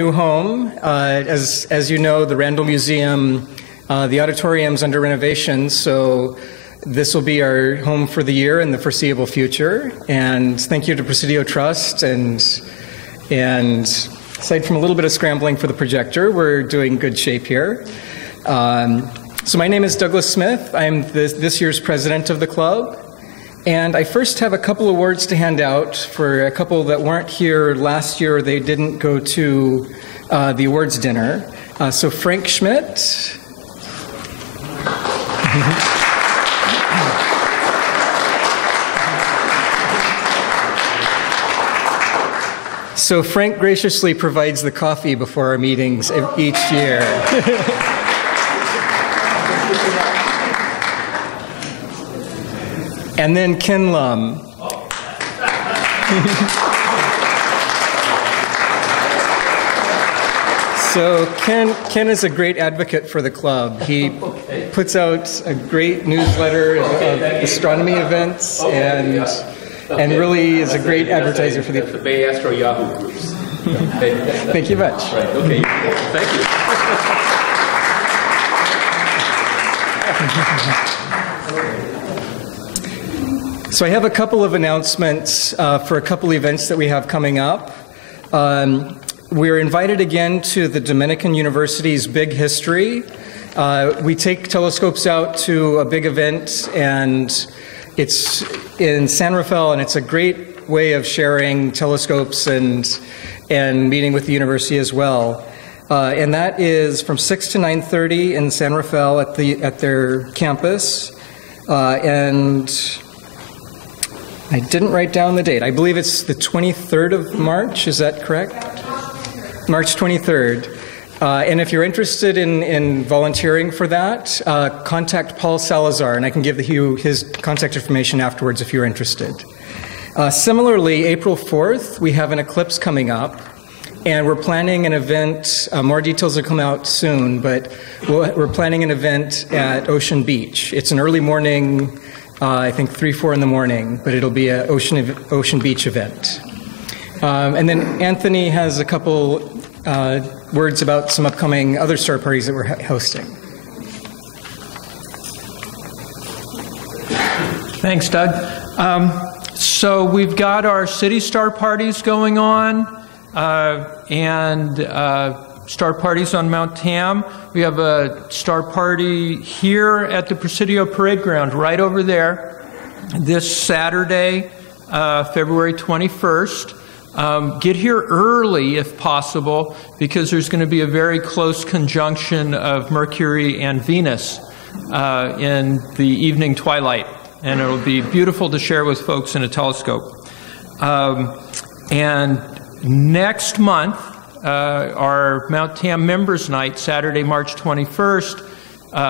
New home. As you know, the Randall Museum, the auditorium's under renovation, so this will be our home for the year and the foreseeable future. And thank you to Presidio Trust, and aside from a little bit of scrambling for the projector, we're doing good shape here. So my name is Douglas Smith. I'm this year's president of the club. And I first have a couple of awards to hand out for a couple that weren't here last year. They didn't go to the awards dinner. So Franck Schmidt. So Frank graciously provides the coffee before our meetings each year. And then Ken Lum. So Ken is a great advocate for the club. He puts out a great newsletter of astronomy events and really is a great advertiser for the Bay Astro Yahoo groups. Thank you much. Right, okay. Thank you. So I have a couple of announcements for a couple events that we have coming up. We're invited again to the Dominican University's Big History. We take telescopes out to a big event, and it's in San Rafael, and it's a great way of sharing telescopes and meeting with the university as well. And that is from 6 to 9:30 in San Rafael at their campus. And I didn't write down the date. I believe it's the 23rd of March. Is that correct? March 23rd. And if you're interested in volunteering for that, contact Paul Salazar, and I can give you his contact information afterwards if you're interested. Similarly, April 4th, we have an eclipse coming up, and we're planning an event. More details will come out soon, but we're planning an event at Ocean Beach. It's an early morning, I think 3, 4 in the morning, but it'll be an Ocean Beach event. And then Anthony has a couple words about some upcoming other star parties that we're hosting. Thanks, Doug. So we've got our city star parties going on, and star parties on Mount Tam. We have a star party here at the Presidio Parade Ground, right over there, this Saturday, February 21st. Get here early if possible, because there's going to be a very close conjunction of Mercury and Venus in the evening twilight, and it'll be beautiful to share with folks in a telescope. And next month, our Mount Tam Members Night, Saturday, March 21st,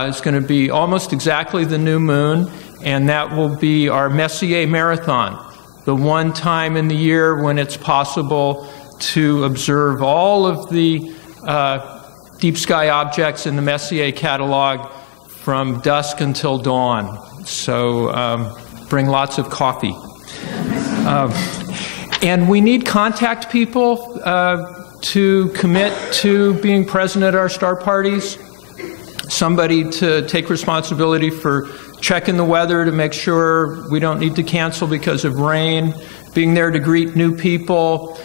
is going to be almost exactly the new moon, and that will be our Messier Marathon, the one time in the year when it's possible to observe all of the deep sky objects in the Messier catalog from dusk until dawn. So bring lots of coffee. And we need contact people to commit to being present at our star parties. Somebody to take responsibility for checking the weather to make sure we don't need to cancel because of rain, being there to greet new people,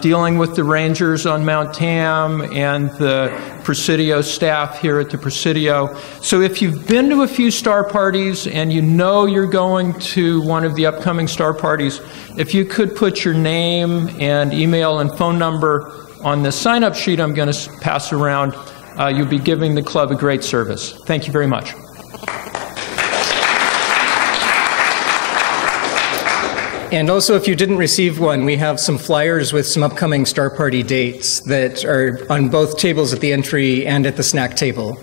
dealing with the rangers on Mount Tam and the Presidio staff here at the Presidio. So if you've been to a few star parties and you know you're going to one of the upcoming star parties, if you could put your name and email and phone number on the sign-up sheet I'm going to pass around, you'll be giving the club a great service. Thank you very much. And also, if you didn't receive one, we have some flyers with some upcoming star party dates that are on both tables at the entry and at the snack table.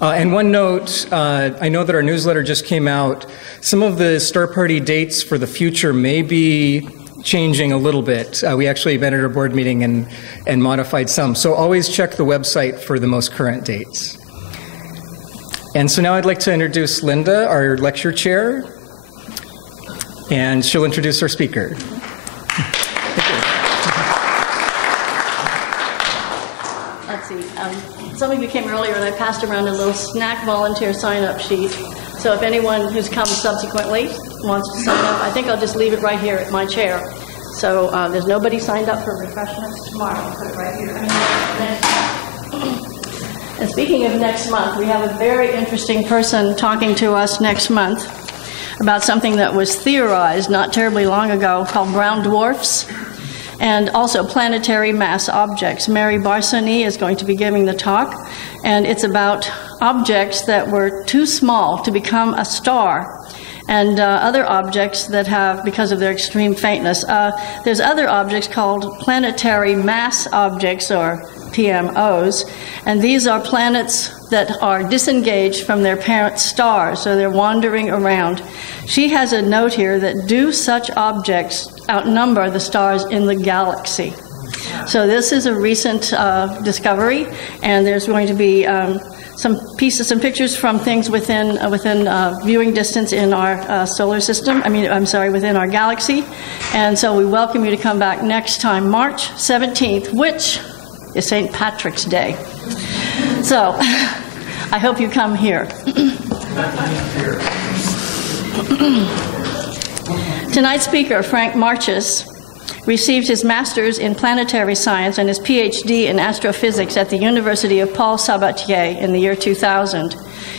And one note, I know that our newsletter just came out. Some of the star party dates for the future may be changing a little bit. We actually met at our board meeting and modified some. So always check the website for the most current dates. And so now I'd like to introduce Linda, our lecture chair. And she'll introduce our speaker. let's see. Some of you came earlier, and I passed around a little snack volunteer sign-up sheet. So if anyone who's come subsequently wants to sign up, I think I'll just leave it right here at my chair. So there's nobody signed up for refreshments tomorrow. I'll put it right here. And speaking of next month, we have a very interesting person talking to us next month about something that was theorized not terribly long ago called brown dwarfs, and also planetary mass objects. Mary Barsani is going to be giving the talk, and it's about objects that were too small to become a star, and other objects that have, because of their extreme faintness. There's other objects called planetary mass objects, or PMOs, and these are planets that are disengaged from their parent stars, so they're wandering around. She has a note here that do such objects outnumber the stars in the galaxy. So this is a recent discovery, and there's going to be some pictures from things within viewing distance in our solar system. Within our galaxy. And so we welcome you to come back next time, March 17th, which is St. Patrick's Day. So I hope you come here. Tonight's speaker, Franck Marchis, received his master's in planetary science and his PhD in astrophysics at the University of Paul Sabatier in the year 2000.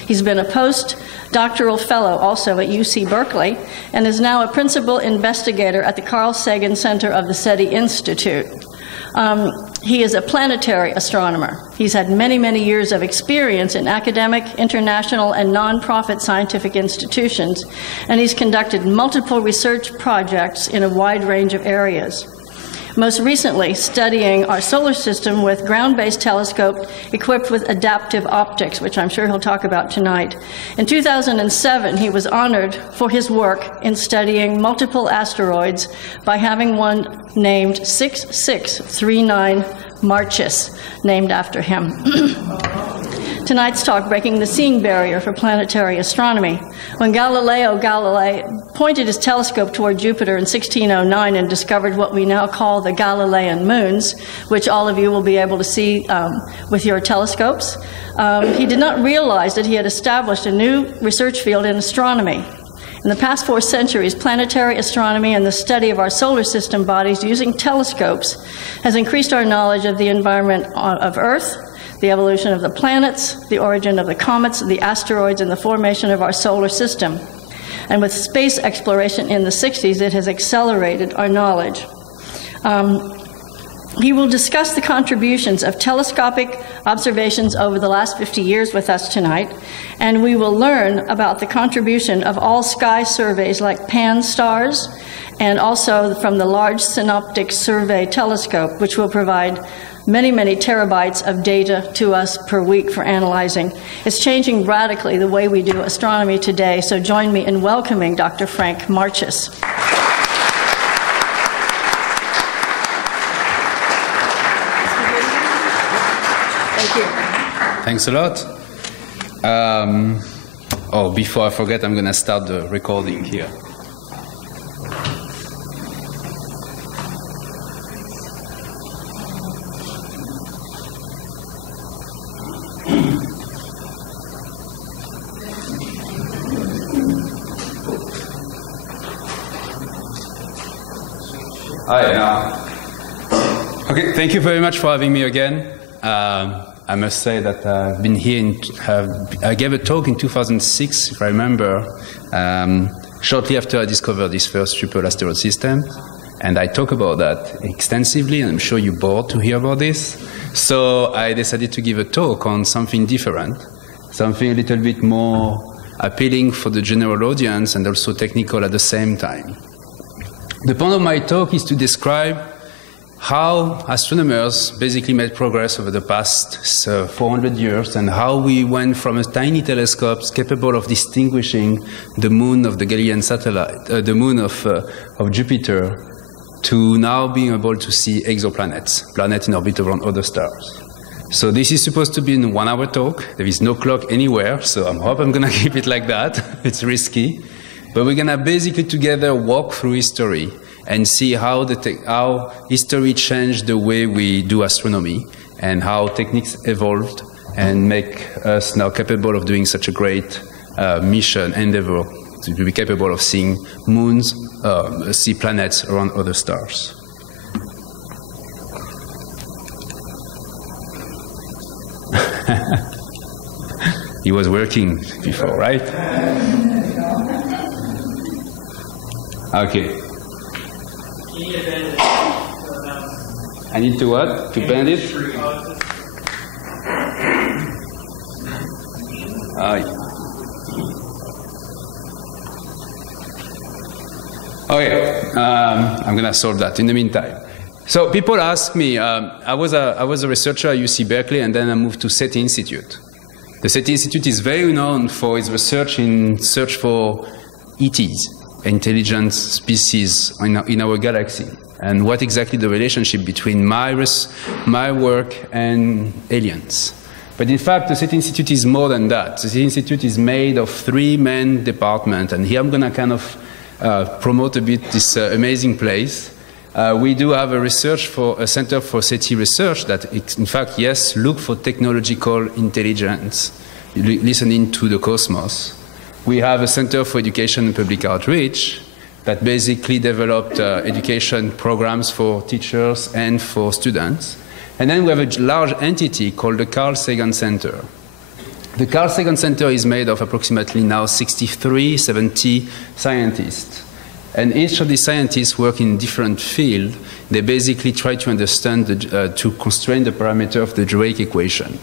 He's been a postdoctoral fellow also at UC Berkeley and is now a principal investigator at the Carl Sagan Center of the SETI Institute. He is a planetary astronomer. He's had many, many years of experience in academic, international, and nonprofit scientific institutions, and he's conducted multiple research projects in a wide range of areas. Most recently, studying our solar system with ground-based telescope equipped with adaptive optics, which I'm sure he'll talk about tonight. In 2007, he was honored for his work in studying multiple asteroids by having one named 6639 Marchis, named after him. Tonight's talk, Breaking the Seeing Barrier for Planetary Astronomy. When Galileo Galilei pointed his telescope toward Jupiter in 1609 and discovered what we now call the Galilean moons, which all of you will be able to see with your telescopes, he did not realize that he had established a new research field in astronomy. In the past 4 centuries, planetary astronomy and the study of our solar system bodies using telescopes has increased our knowledge of the environment of Earth, the evolution of the planets, the origin of the comets, the asteroids, and the formation of our solar system. And with space exploration in the 60s, it has accelerated our knowledge. He will discuss the contributions of telescopic observations over the last 50 years with us tonight, and we will learn about the contribution of all sky surveys like Pan-STARRS, and also from the Large Synoptic Survey Telescope, which will provide many, many terabytes of data to us per week for analyzing. It's changing radically the way we do astronomy today, so join me in welcoming Dr. Franck Marchis. Thank you. Thanks a lot. Before I forget, I'm going to start the recording here. Okay, thank you very much for having me again. I must say that I've been here, I gave a talk in 2006, if I remember, shortly after I discovered this first triple asteroid system. And I talk about that extensively, and I'm sure you're bored to hear about this. So I decided to give a talk on something different, something a little bit more appealing for the general audience and also technical at the same time. The point of my talk is to describe how astronomers basically made progress over the past 400 years and how we went from a tiny telescope capable of distinguishing the moon of the Galilean satellite, the moon of Jupiter, to now being able to see exoplanets, planets in orbit around other stars. So this is supposed to be a 1-hour talk. There is no clock anywhere, so I hope I'm going to keep it like that. It's risky. But we're going to basically together walk through history and see how history changed the way we do astronomy and how techniques evolved and make us now capable of doing such a great mission endeavor to be capable of seeing moons, see planets around other stars. He was working before, right? Okay. I need to what? To bend it? Okay, I'm going to solve that in the meantime. So people ask me, I was a researcher at UC Berkeley, and then I moved to SETI Institute. The SETI Institute is very known for its research in search for ETs, intelligent species in our galaxy, and what exactly the relationship between my work and aliens. But in fact, the SETI Institute is more than that. The SETI Institute is made of 3 main departments, and here I'm going to kind of promote a bit this amazing place. We do have a center for SETI research that, in fact, yes, look for technological intelligence, listening to the cosmos. We have a Center for Education and Public Outreach that basically developed education programs for teachers and for students. And then we have a large entity called the Carl Sagan Center. The Carl Sagan Center is made of approximately now 63, 70 scientists. And each of these scientists work in different fields. They basically try to understand, to constrain the parameter of the Drake equation.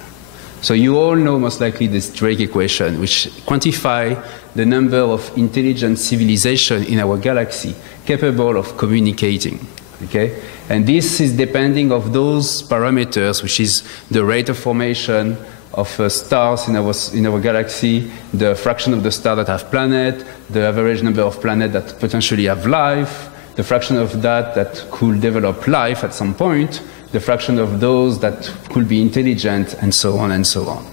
So you all know most likely this Drake equation, which quantify the number of intelligent civilizations in our galaxy capable of communicating. Okay? And this is depending of those parameters, which is the rate of formation of stars in our galaxy, the fraction of the stars that have planets, the average number of planets that potentially have life, the fraction of that could develop life at some point, the fraction of those that could be intelligent, and so on and so on.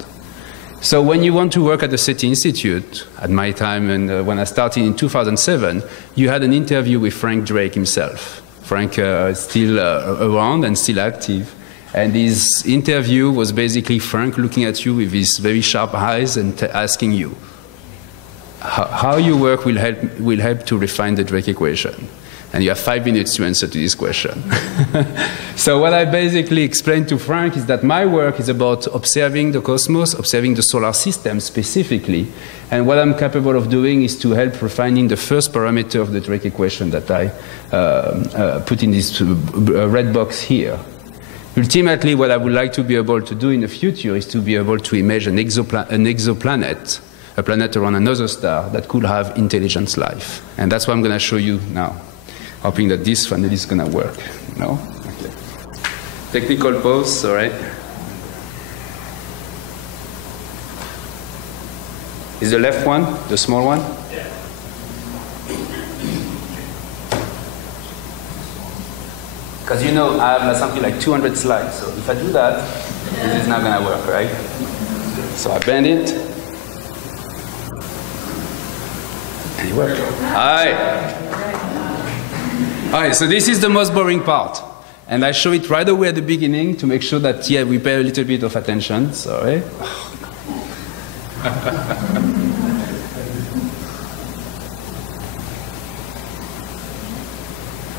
So when you want to work at the SETI Institute, at my time and when I started in 2007, you had an interview with Frank Drake himself. Frank is still around and still active. And his interview was basically Frank looking at you with his very sharp eyes and asking you, how your work will help to refine the Drake equation. And you have 5 minutes to answer to this question. So what I basically explained to Frank is that my work is about observing the cosmos, observing the solar system specifically. And what I'm capable of doing is to help refining the first parameter of the Drake equation that I put in this red box here. Ultimately, what I would like to be able to do in the future is to be able to image an exoplanet, a planet around another star that could have intelligent life. And that's what I'm going to show you now, hoping that this finally is going to work. No? Okay. Technical pause, all right. Is the left one, the small one? Yeah. Because you know, I have something like 200 slides, so if I do that, this is not going to work, right? So I bend it, and it worked. All right, so this is the most boring part. And I show it right away at the beginning to make sure that, yeah, we pay a little bit of attention, sorry.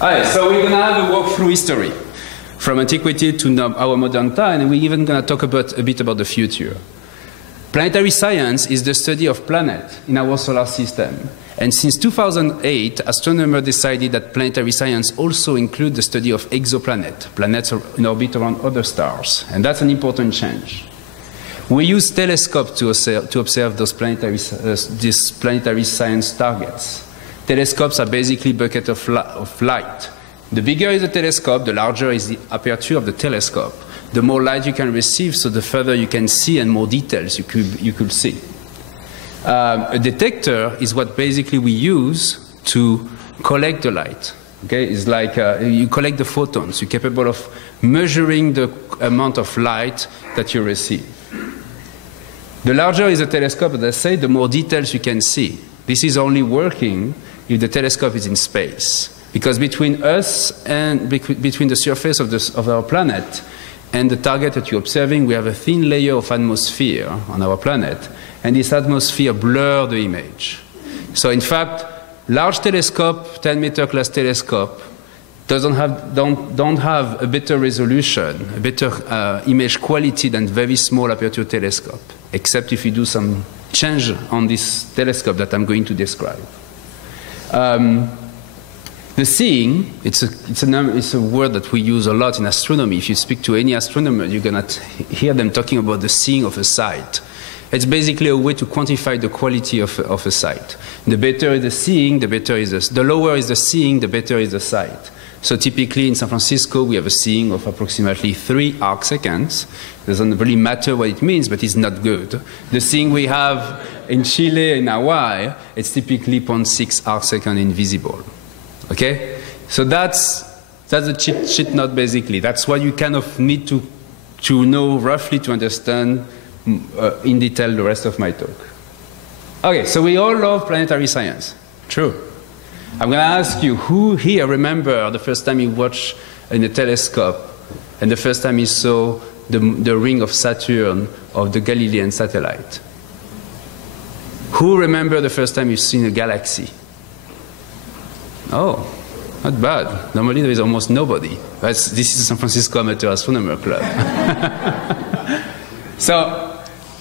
All right, so we're going to have a walk through history, from antiquity to our modern time, and we're even going to talk a bit about the future. Planetary science is the study of planets in our solar system. And since 2008, astronomers decided that planetary science also includes the study of exoplanets, planets in orbit around other stars. And that's an important change. We use telescopes to observe those these planetary science targets. Telescopes are basically buckets of light. The bigger is the telescope, the larger is the aperture of the telescope. The more light you can receive, so the further you can see and more details you could see. A detector is what basically we use to collect the light. Okay? It's like you collect the photons. You're capable of measuring the amount of light that you receive. The larger is a telescope, as I say, the more details you can see. This is only working if the telescope is in space. Because between us and between the surface of our planet, and the target that you're observing, we have a thin layer of atmosphere on our planet, and this atmosphere blurs the image. So in fact, large telescope, 10-meter class telescope, don't have a better resolution, a better image quality than very small aperture telescope, except if you do some change on this telescope that I'm going to describe. The seeing, it's a word that we use a lot in astronomy. If you speak to any astronomer, you're going to hear them talking about the seeing of a sight. It's basically a way to quantify the quality of a sight. The better is the seeing, the lower is the seeing, the better is the sight. So typically in San Francisco, we have a seeing of approximately 3 arcseconds. It doesn't really matter what it means, but it's not good. The seeing we have in Chile, in Hawaii, it's typically 0.6 arcsecond invisible. Okay? So that's a cheat note, basically. That's what you kind of need to know roughly to understand in detail the rest of my talk. Okay, so we all love planetary science. True. I'm going to ask you, who here remember the first time you watched in a telescope and the first time you saw the ring of Saturn of the Galilean satellite? Who remember the first time you've seen a galaxy? Oh, not bad. Normally there is almost nobody. This is the San Francisco Amateur Astronomers Club. So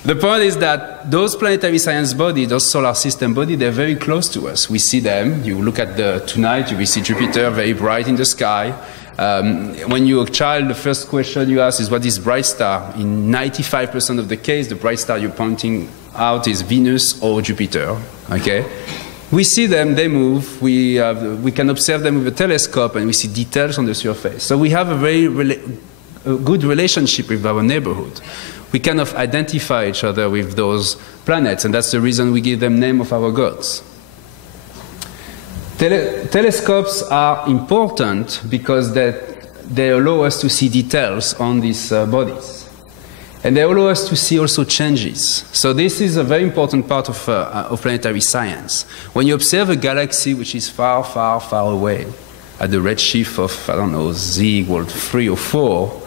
the point is that those planetary science bodies, those solar system bodies, they're very close to us. We see them. You look at tonight, you will see Jupiter very bright in the sky. When you're a child, the first question you ask is, what is bright star? In 95% of the case, the bright star you're pointing out is Venus or Jupiter. Okay? We see them, they move, we can observe them with a telescope and we see details on the surface. So we have a very good relationship with our neighborhood. We kind of identify each other with those planets, and that's the reason we give them name of our gods. Telescopes are important because they allow us to see details on these bodies. And they allow us to see also changes. So this is a very important part of planetary science. When you observe a galaxy which is far, far, far away, at the redshift of, I don't know, z = 3 or 4,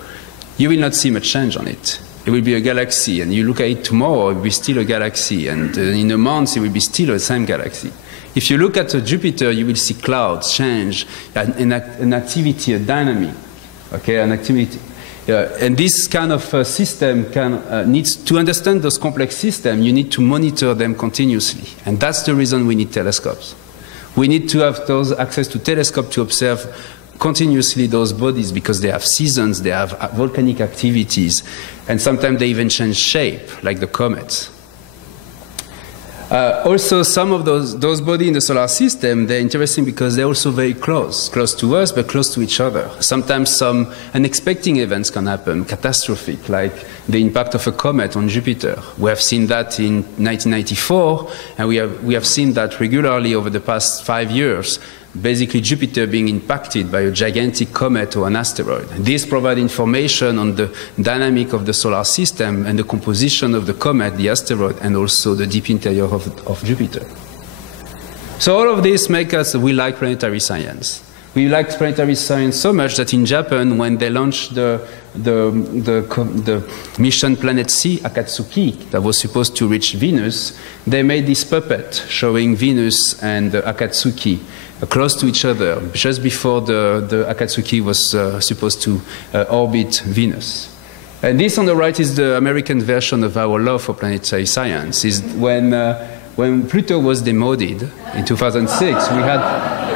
you will not see much change on it. It will be a galaxy, and you look at it tomorrow, it will be still a galaxy, and in a month, it will be still the same galaxy. If you look at Jupiter, you will see clouds change, an activity, a dynamic, okay, an activity. And this kind of system needs to understand those complex systems. You need to monitor them continuously, and that's the reason we need telescopes. We need to have access to telescopes to observe continuously those bodies because they have seasons, they have volcanic activities, and sometimes they even change shape, like the comets. Also, some of those bodies in the solar system, they're interesting because they're also very close to us, but close to each other. Sometimes some unexpected events can happen, catastrophic, like the impact of a comet on Jupiter. We have seen that in 1994, and we have seen that regularly over the past 5 years. Basically, Jupiter being impacted by a gigantic comet or an asteroid. This provides information on the dynamic of the solar system and the composition of the comet, the asteroid, and also the deep interior of Jupiter. So all of this makes us, we like planetary science. We like planetary science so much that in Japan, when they launched the mission Planet C, Akatsuki, that was supposed to reach Venus, they made this puppet showing Venus and Akatsuki close to each other, just before the Akatsuki was supposed to orbit Venus. And this on the right is the American version of our love for planetary science. Is when Pluto was demoted in 2006,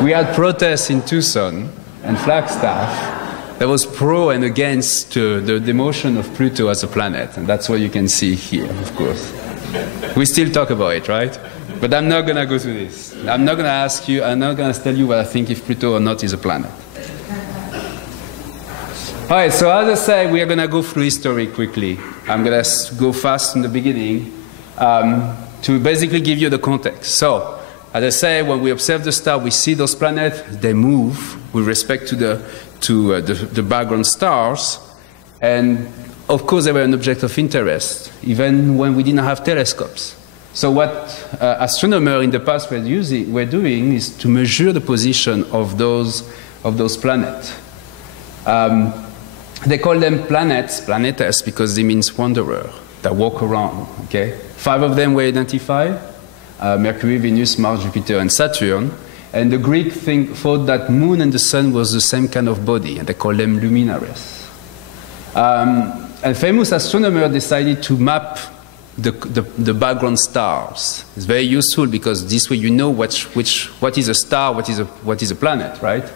we had protests in Tucson and Flagstaff that was pro and against the demotion of Pluto as a planet. And that's what you can see here, of course. We still talk about it, right? But I'm not going to go through this. I'm not going to ask you, I'm not going to tell you what I think if Pluto or not is a planet. All right, so as I said, we are going to go through history quickly. I'm going to go fast in the beginning to basically give you the context. So, as I said, when we observe the star, we see those planets, they move with respect to the background stars. And of course, they were an object of interest, even when we didn't have telescopes. So what astronomers in the past were doing is to measure the position of those planets. They call them planets, planetes, because they means wanderer, that walk around. Okay? 5 of them were identified: Mercury, Venus, Mars, Jupiter, and Saturn. And the Greek thought that moon and the sun was the same kind of body, and they call them luminaries. A famous astronomer decided to map the background stars. It's very useful because this way you know what is a star, what is a planet, right?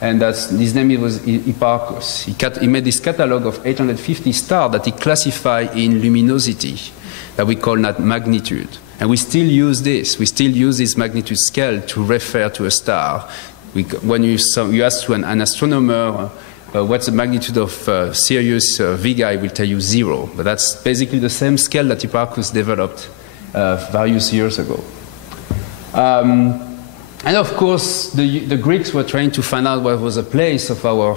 And his name was Hipparchus. He made this catalog of 850 stars that he classified in luminosity, that we call that magnitude. And we still use this. We still use this magnitude scale to refer to a star. When you ask to an astronomer what's the magnitude of Sirius Vega, I will tell you 0. But that's basically the same scale that Hipparchus developed various years ago. And of course, the Greeks were trying to find out what was the place of our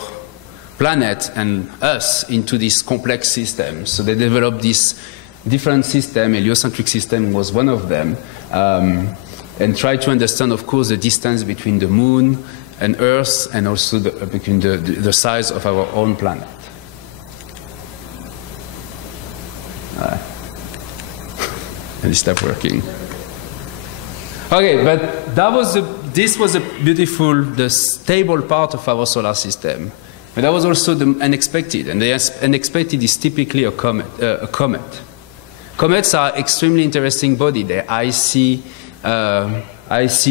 planet and us into this complex system. So they developed this different system. Heliocentric system was one of them, and tried to understand, of course, the distance between the moon and Earth, and also between the size of our own planet. And it stopped working. Okay, but this was the stable part of our solar system. But that was also the unexpected, and the unexpected is typically a comet. Comets are extremely interesting body. They're icy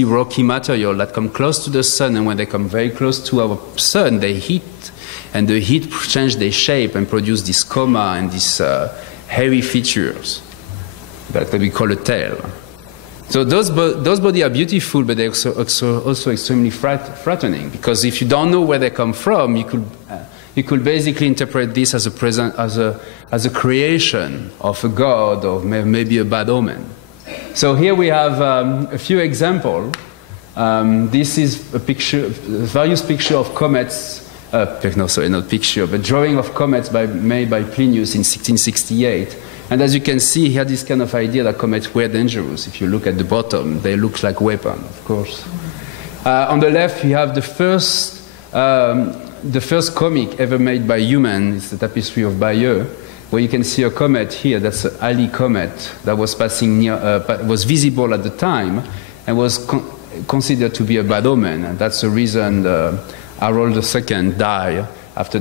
rocky material that come close to the sun, and when they come very close to our sun, they heat, and the heat change their shape and produce this coma and these hairy features that we call a tail. So those bodies are beautiful, but they're also extremely frightening, because if you don't know where they come from, you could basically interpret this as a creation of a god or maybe a bad omen. So here we have a few examples. This is a picture, various pictures of comets. No, sorry, not picture, but drawing of comets made by Plinius in 1668. And as you can see, he had this kind of idea that comets were dangerous. If you look at the bottom, they look like weapons, of course. On the left, you have the first comic ever made by human. It's the Tapestry of Bayeux, where you can see a comet here. That's an Halley comet that was passing near, was visible at the time, and was considered to be a bad omen. And that's the reason Harold II died after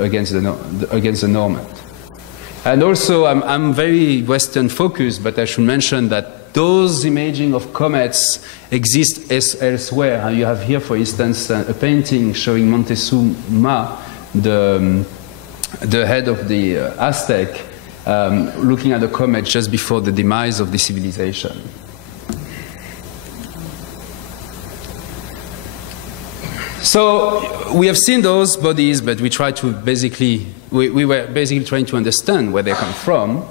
against the Normans. And also, I'm very Western focused, but I should mention that those imaging of comets exist elsewhere. And you have here, for instance, a painting showing Montezuma, the head of the Aztec, looking at the comet just before the demise of the civilization. So we have seen those bodies, but we try to we were basically trying to understand where they come from,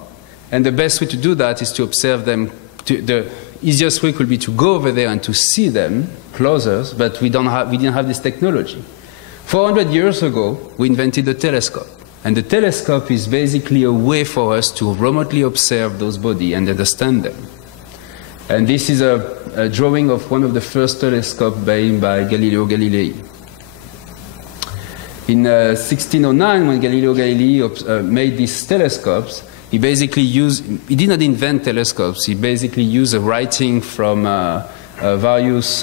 and the best way to do that is to observe them. The easiest way could be to go over there and to see them closer, but we didn't have this technology. 400 years ago, we invented the telescope, and the telescope is basically a way for us to remotely observe those bodies and understand them. And this is a drawing of one of the first telescopes made by Galileo Galilei. In 1609, when Galileo Galilei made these telescopes, he did not invent telescopes, he basically used a writing from various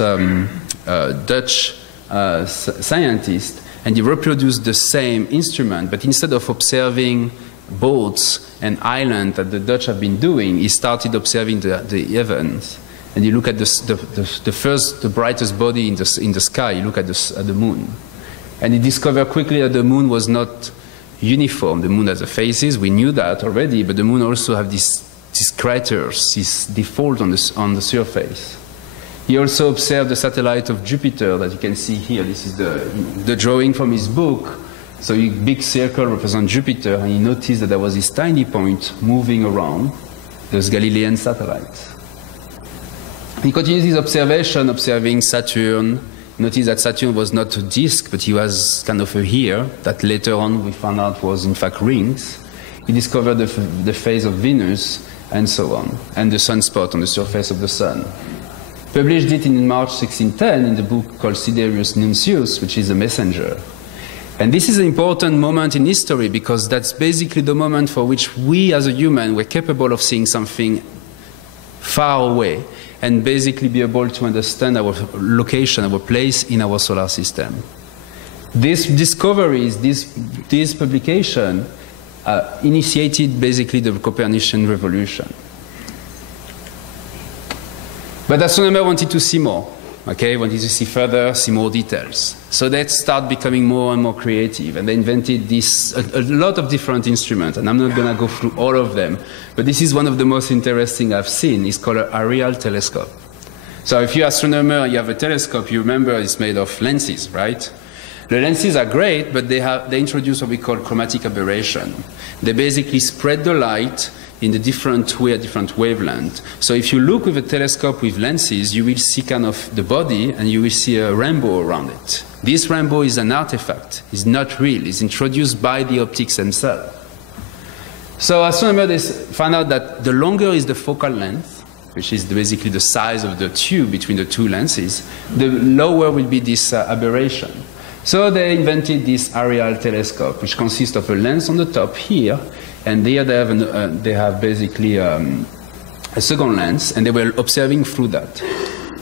Dutch scientists, and he reproduced the same instrument, but instead of observing boats and islands that the Dutch have been doing, he started observing the heavens. And you look at the brightest body in the sky, you look at the moon. And he discovered quickly that the moon was not uniform. The moon has the phases, we knew that already, but the moon also have these craters, these defaults on the surface. He also observed the satellite of Jupiter that you can see here. This is the drawing from his book. So a big circle represents Jupiter, and he noticed that there was this tiny point moving around those Galilean satellites. He continued his observation, observing Saturn. Notice that Saturn was not a disk, but he was kind of a here, that later on we found out was in fact rings. He discovered the phase of Venus, and so on, and the sunspot on the surface of the sun. Published it in March 1610 in the book called Sidereus Nuncius, which is a messenger. And this is an important moment in history because that's basically the moment for which we as a human were capable of seeing something far away and basically be able to understand our location, our place in our solar system. These discoveries, this publication initiated basically the Copernican revolution. But astronomers wanted to see more. Okay, wanted to see further, see more details. So they start becoming more and more creative, and they invented a lot of different instruments, and I'm not going to go through all of them, but this is one of the most interesting I've seen. It's called an aerial telescope. So if you're an astronomer, you have a telescope, you remember it's made of lenses, right? The lenses are great, but they introduce what we call chromatic aberration. They basically spread the light in the different wavelength. So if you look with a telescope with lenses, you will see kind of the body and you will see a rainbow around it. This rainbow is an artifact. It's not real. It's introduced by the optics themselves. So astronomers found out that the longer is the focal length, which is basically the size of the tube between the two lenses, the lower will be this aberration. So they invented this aerial telescope, which consists of a lens on the top here, and here they have basically a second lens, and they were observing through that.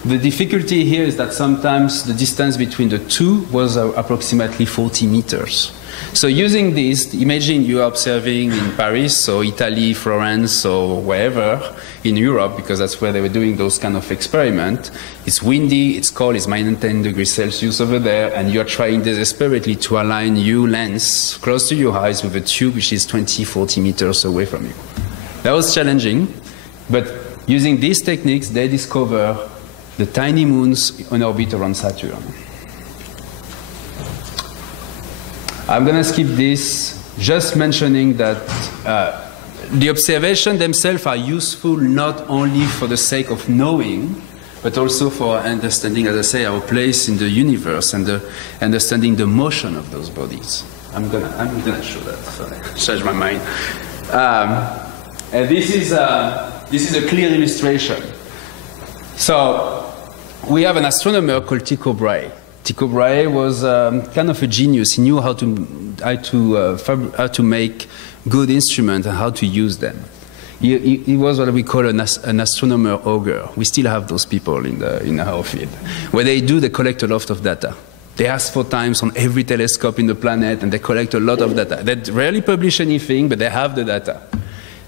The difficulty here is that sometimes the distance between the two was approximately 40 meters. So using this, imagine you are observing in Paris or Italy, Florence or wherever in Europe, because that's where they were doing those kind of experiments. It's windy, it's cold, it's minus 10 degrees Celsius over there, and you're trying desperately to align your lens close to your eyes with a tube which is 20, 40 meters away from you. That was challenging, but using these techniques, they discover the tiny moons on orbit around Saturn. I'm going to skip this, just mentioning that the observations themselves are useful not only for the sake of knowing, but also for understanding, as I say, our place in the universe and understanding the motion of those bodies. I'm gonna show that. Sorry, change my mind. And this is a clear illustration. So we have an astronomer called Tycho Brahe. Tycho Brahe was kind of a genius. He knew how to make good instruments and how to use them. He was what we call an astronomer augur. We still have those people in our field. What they do, they collect a lot of data. They ask for times on every telescope in the planet, and they collect a lot of data. They rarely publish anything, but they have the data.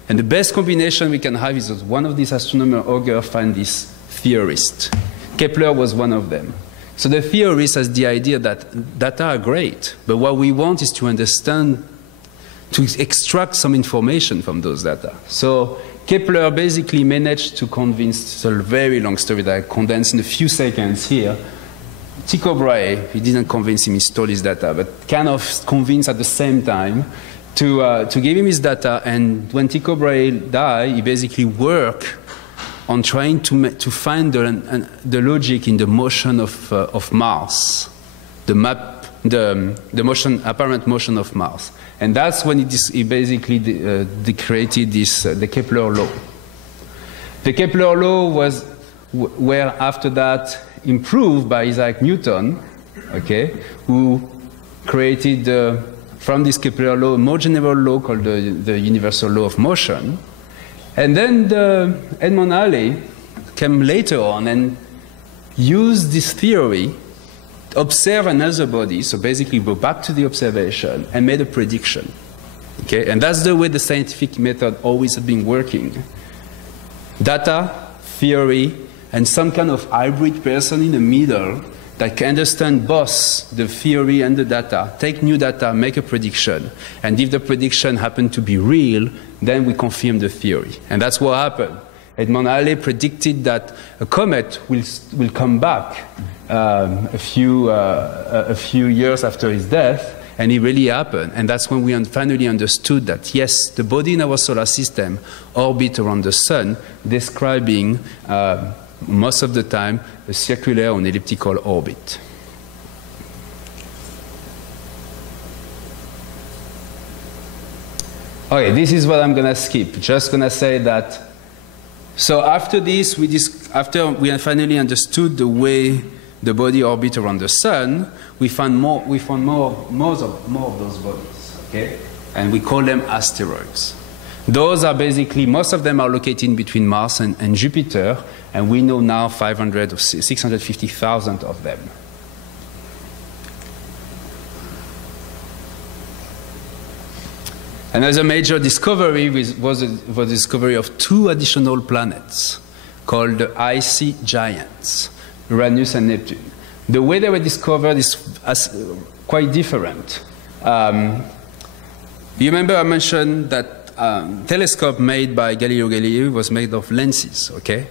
And the best combination we can have is that one of these astronomer augurs find this theorist. Kepler was one of them. So the theorist has the idea that data are great, but what we want is to understand, to extract some information from those data. So Kepler basically managed to convince, it's a very long story that I condensed in a few seconds here. Tycho Brahe, he didn't convince him, he stole his data, but kind of convinced at the same time to give him his data. And when Tycho Brahe died, he basically worked on trying to find the logic in the motion of Mars, the apparent motion of Mars. And that's when he basically created the Kepler law. The Kepler law were after that improved by Isaac Newton, okay, who created from this Kepler law a more general law called the universal law of motion. And then Edmund Halley came later on and used this theory, observe another body, so basically go back to the observation and made a prediction. Okay? And that's the way the scientific method always has been working. Data, theory, and some kind of hybrid person in the middle that can understand both the theory and the data, take new data, make a prediction, and if the prediction happened to be real, then we confirm the theory. And that's what happened. Edmund Halley predicted that a comet will come back a few years after his death, and it really happened. And that's when we finally understood that, yes, the body in our solar system orbits around the sun, describing most of the time a circular or an elliptical orbit. Okay, this is what I'm going to skip. Just going to say that, so after this, after we finally understood the way the body orbit around the sun, we found more of those bodies, okay? And we call them asteroids. Those are basically, most of them are located between Mars and Jupiter, and we know now 500 or 650,000 of them. Another major discovery was the discovery of 2 additional planets called the icy giants, Uranus and Neptune. The way they were discovered is quite different. You remember I mentioned that telescope made by Galileo Galilei was made of lenses, okay?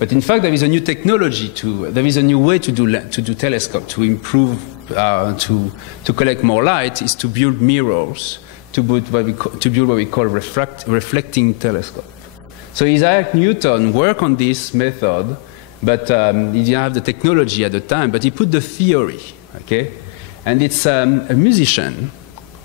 But in fact, there is a new technology there is a new way to do telescope, to improve, to collect more light, is to build mirrors, to build what we call reflecting telescope. So Isaac Newton worked on this method, but he didn't have the technology at the time, but he put the theory, okay? And it's a musician,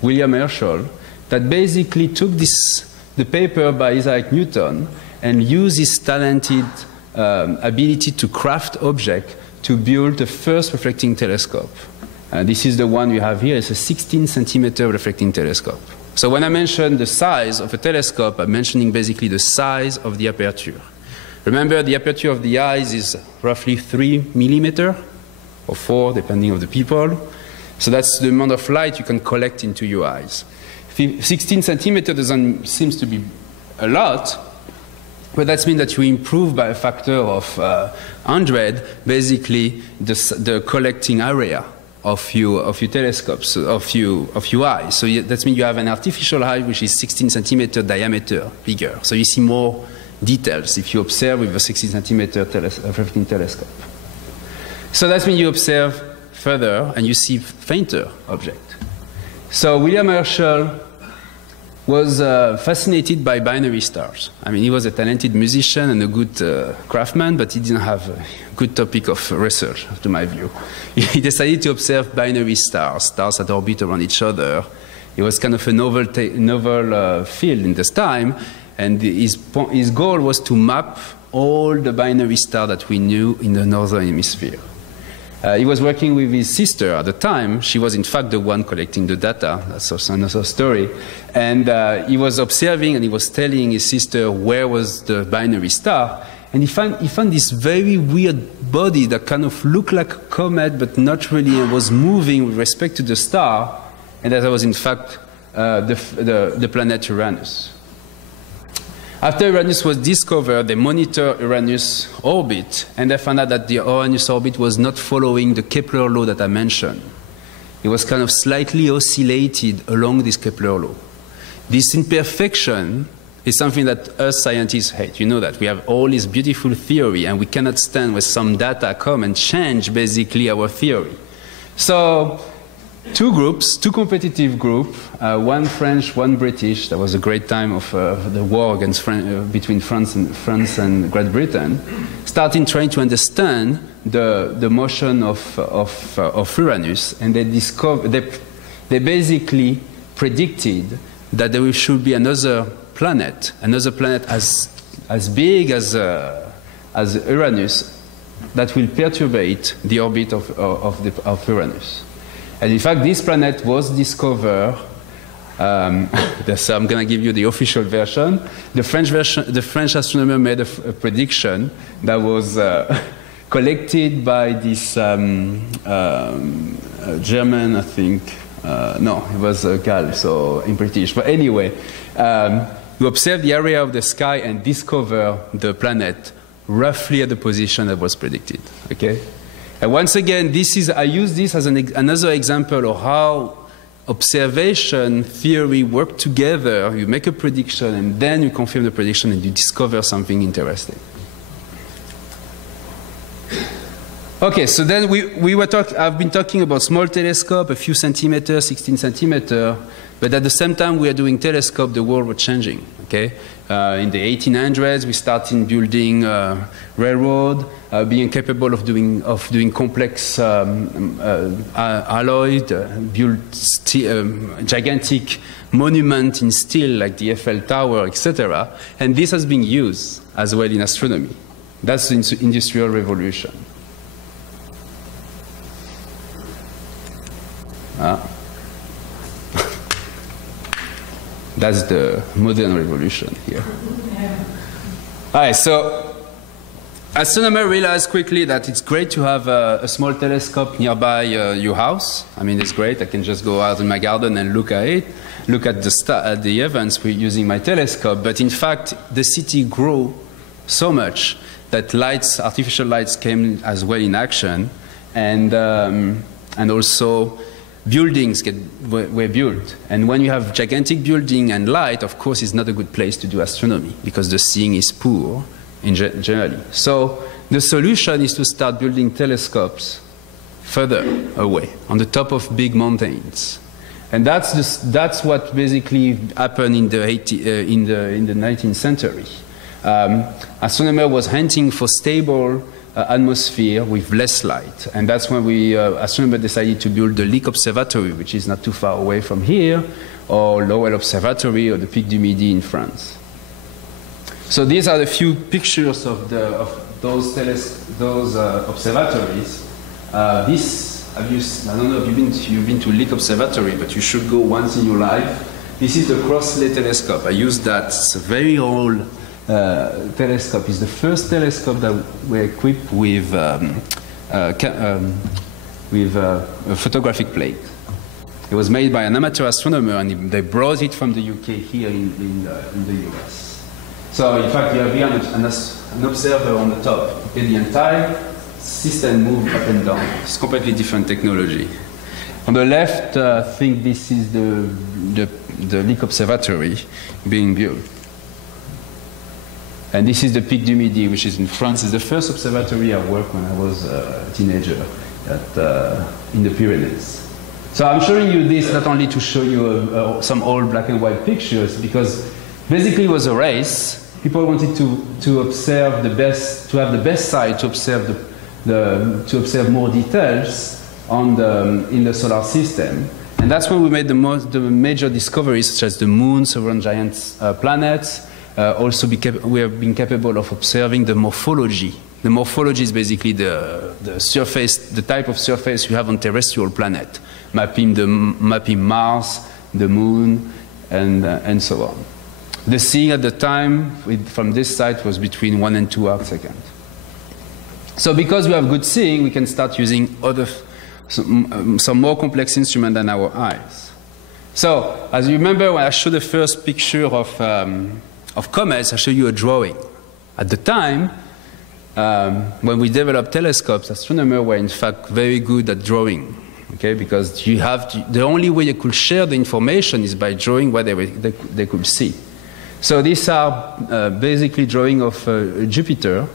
William Herschel, that basically took the paper by Isaac Newton and used his talented ability to craft objects to build the first reflecting telescope. This is the one you have here. It's a 16-centimeter reflecting telescope. So when I mention the size of a telescope, I'm mentioning basically the size of the aperture. Remember, the aperture of the eyes is roughly 3 millimeters, or 4, depending on the people. So that's the amount of light you can collect into your eyes. 16 centimeters doesn't seem to be a lot, but that means that you improve by a factor of 100, basically, the collecting area of your telescopes, of your eyes. So that means you have an artificial eye which is 16 centimeter diameter bigger. So you see more details if you observe with a 16 centimeter reflecting telescope. So that means you observe further and you see fainter objects. So William Herschel was fascinated by binary stars. I mean, he was a talented musician and a good craftsman, but he didn't have a good topic of research, to my view. He decided to observe binary stars that orbit around each other. It was kind of a novel field in this time, and his goal was to map all the binary stars that we knew in the northern hemisphere. He was working with his sister at the time. She was, in fact, the one collecting the data. That's also another story. And he was observing and he was telling his sister where was the binary star. And he found this very weird body that kind of looked like a comet, but not really, and was moving with respect to the star. And that was, in fact, the planet Uranus. After Uranus was discovered, they monitored Uranus' orbit, and they found out that the Uranus orbit was not following the Kepler law that I mentioned. It was kind of slightly oscillated along this Kepler law. This imperfection is something that us scientists hate. You know that. We have all this beautiful theory, and we cannot stand when some data come and change basically our theory. So two competitive groups, one French, one British. That was a great time of the war against between France and Great Britain, starting trying to understand the motion of Uranus, and they basically predicted that there should be another planet as big as Uranus that will perturbate the orbit of Uranus. And in fact, this planet was discovered. So I'm going to give you the official version. The French astronomer made a prediction that was collected by this German, I think. No, it was a Gal, so in British. But anyway, you observe the area of the sky and discover the planet roughly at the position that was predicted. Okay. And once again, I use this as another example of how observation theory work together. You make a prediction, and then you confirm the prediction, and you discover something interesting. Okay, so then I've been talking about small telescope, a few centimeters, 16 centimeters, but at the same time we are doing telescope, the world was changing. Okay, in the 1800s we started building railroad, being capable of doing complex alloy, build gigantic monument in steel like the Eiffel Tower, etc. And this has been used as well in astronomy. That's the Industrial Revolution. That's the modern revolution here. All right, so astronomers realized quickly that it's great to have a small telescope nearby your house. I mean, it's great. I can just go out in my garden and look at it, look at the events using my telescope. But in fact, the city grew so much that artificial lights came as well in action, and also buildings were built. And when you have gigantic building and light, of course, it's not a good place to do astronomy because the seeing is poor generally. So the solution is to start building telescopes further away on the top of big mountains. And that's what basically happened in the 19th century. Astronomer was hunting for stable atmosphere with less light, and that's when astronomers decided to build the Lick Observatory, which is not too far away from here, or Lowell Observatory, or the Pic du Midi in France. So these are the few pictures of those observatories. I don't know if you've been to Lick Observatory, but you should go once in your life. This is the Crossley telescope. I use that. It's a very old telescope. It's the first telescope that were equipped with a photographic plate. It was made by an amateur astronomer, and they brought it from the UK here in the US. So in fact, you have here an observer on the top. Okay, the entire system moved up and down. It's completely different technology. On the left, I think this is the Lick Observatory being built. And this is the Pic du Midi, which is in France. It's the first observatory I worked when I was a teenager in the Pyrenees. So I'm showing you this not only to show you some old black and white pictures, because basically it was a race. People wanted to observe the best, to have the best side, to observe to observe more details in the solar system. And that's when we made the major discoveries, such as the moons around giant planets. Also, we have been capable of observing the morphology. The morphology is basically the surface, the type of surface you have on terrestrial planet, mapping Mars, the moon, and so on. The seeing at the time from this site was between 1 and 2 arcseconds. So because we have good seeing, we can start using some more complex instruments than our eyes. So, as you remember, when I showed the first picture of comets, I showed you a drawing. At the time, when we developed telescopes, astronomers were in fact very good at drawing, okay? Because the only way you could share the information is by drawing what they could see. So these are basically drawing of Jupiter,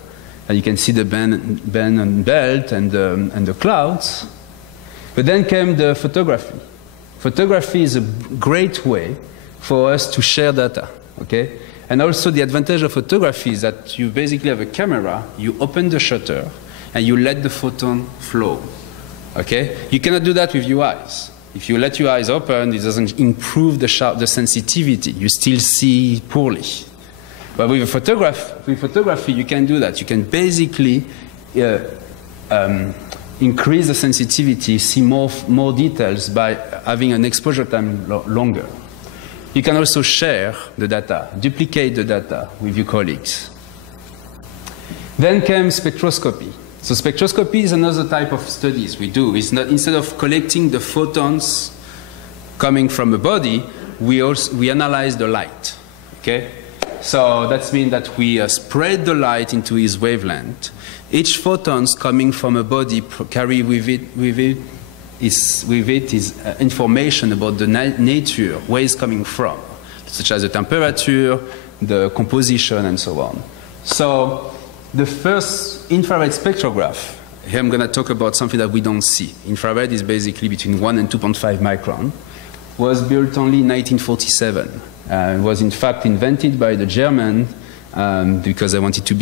and you can see the band and belt and the clouds. But then came the photography. Photography is a great way for us to share data, okay? And also the advantage of photography is that you basically have a camera, you open the shutter, and you let the photon flow, okay? You cannot do that with your eyes. If you let your eyes open, it doesn't improve the sensitivity. You still see poorly. But with photography, you can do that. You can basically increase the sensitivity, see more details by having an exposure time longer. You can also share the data, duplicate the data with your colleagues. Then came spectroscopy. So spectroscopy is another type of studies we do. It's not, instead of collecting the photons coming from a body, we analyze the light. Okay? So that means that we spread the light into its wavelength. Each photons coming from a body carry with it is information about the nature, where it's coming from, such as the temperature, the composition, and so on. So the first infrared spectrograph, here I'm going to talk about something that we don't see. Infrared is basically between 1 and 2.5 micron, was built only in 1947. It was in fact invented by the Germans because they wanted to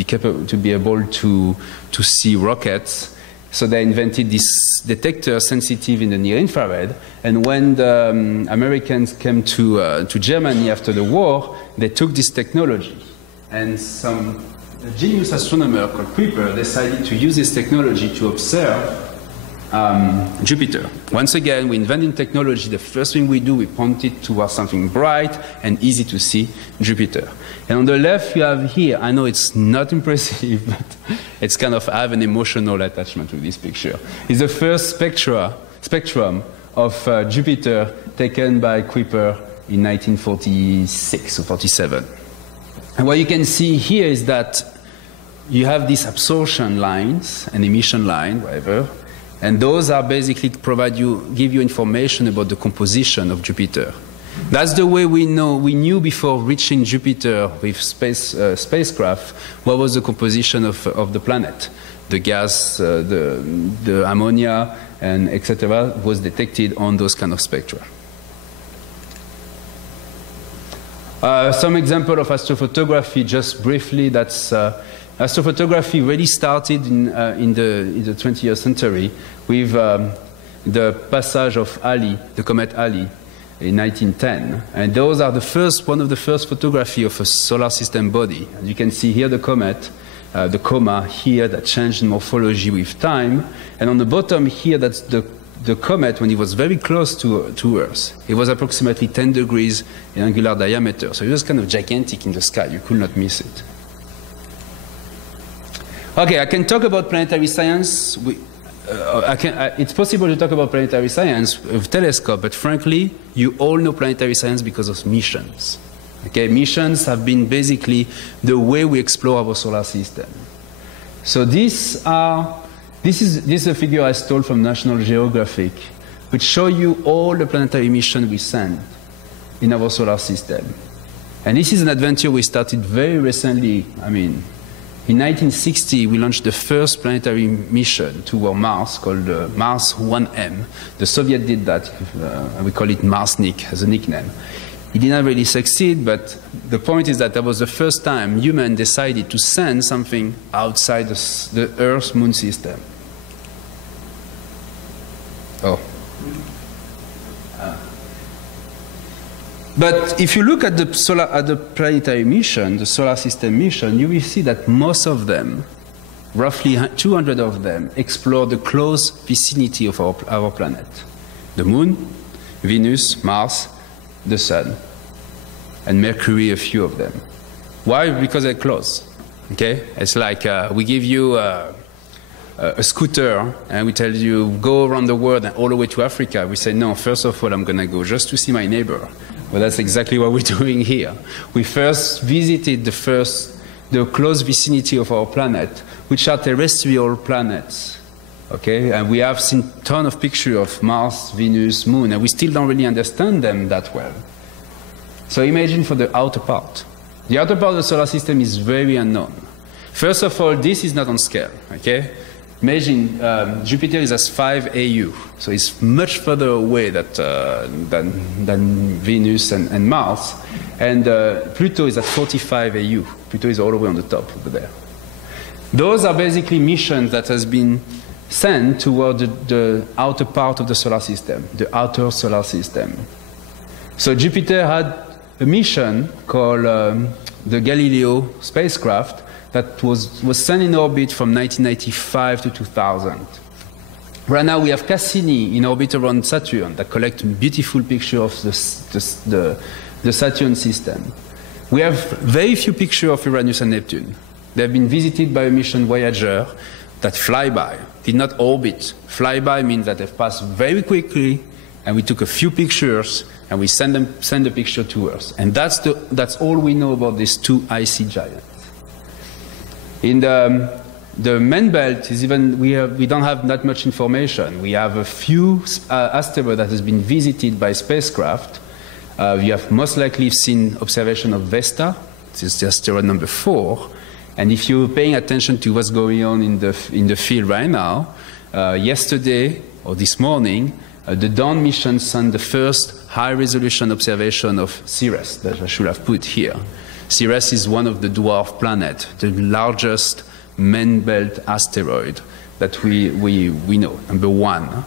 be able to see rockets. So they invented this detector sensitive in the near infrared. And when the Americans came to Germany after the war, they took this technology. And a genius astronomer called Kuiper decided to use this technology to observe Jupiter. Once again, we invented technology. The first thing we do, we point it towards something bright and easy to see, Jupiter. And on the left, you have here, I know it's not impressive, but it's kind of, I have an emotional attachment to this picture. It's the first spectrum of Jupiter taken by Kuiper in 1946 or 47. And what you can see here is that you have these absorption lines and emission line, whatever, and those are basically give you information about the composition of Jupiter. That's the way we knew before reaching Jupiter with spacecraft what was the composition of the planet. The gas, the ammonia, and etc. was detected on those kind of spectra. Some example of astrophotography, just briefly. That's astrophotography really started in the 20th century with the passage of Halley, the comet Halley, in 1910, and those are one of the first photography of a solar system body. And you can see here the comet, the coma here that changed in morphology with time, and on the bottom here that's the comet when it was very close to Earth. It was approximately 10 degrees in angular diameter, so it was kind of gigantic in the sky. You could not miss it. Okay, I can talk about planetary science. It's possible to talk about planetary science with telescope, but frankly, you all know planetary science because of missions. Okay, missions have been basically the way we explore our solar system. So this is a figure I stole from National Geographic, which show you all the planetary missions we send in our solar system. And this is an adventure we started very recently. I mean, in 1960, we launched the first planetary mission toward Mars called Mars 1M. The Soviet did that. We call it Marsnik as a nickname. It did not really succeed, but the point is that that was the first time humans decided to send something outside the Earth's moon system. Oh. But if you look at the planetary mission, the solar system mission, you will see that most of them, roughly 200 of them, explore the close vicinity of our planet. The Moon, Venus, Mars, the Sun, and Mercury, a few of them. Why? Because they're close. Okay? It's like we give you a scooter and we tell you go around the world and all the way to Africa. We say, no, first of all, I'm going to go just to see my neighbor. Well, that's exactly what we're doing here. We first visited the close vicinity of our planet, which are terrestrial planets. Okay? And we have seen a ton of pictures of Mars, Venus, Moon, and we still don't really understand them that well. So imagine for the outer part. The outer part of the solar system is very unknown. First of all, this is not on scale. Okay? Imagine Jupiter is as 5 AU, so it's much further away than Venus and Mars. And Pluto is at 45 AU. Pluto is all the way on the top over there. Those are basically missions that has been sent toward the outer part of the solar system, the outer solar system. So Jupiter had a mission called the Galileo spacecraft that was sent in orbit from 1995 to 2000. Right now we have Cassini in orbit around Saturn that collects a beautiful picture of the Saturn system. We have very few pictures of Uranus and Neptune. They have been visited by a mission Voyager that fly by, did not orbit. Fly by means that they've passed very quickly, and we took a few pictures and we send the picture to Earth. And that's all we know about these two icy giants. In the main belt is we don't have that much information. We have a few asteroids that has been visited by spacecraft. We have most likely seen observation of Vesta. This is the asteroid number 4. And if you're paying attention to what's going on in the field right now, yesterday or this morning, the Dawn mission sent the first high-resolution observation of Ceres that I should have put here. Ceres is one of the dwarf planets, the largest main belt asteroid that we know, number 1.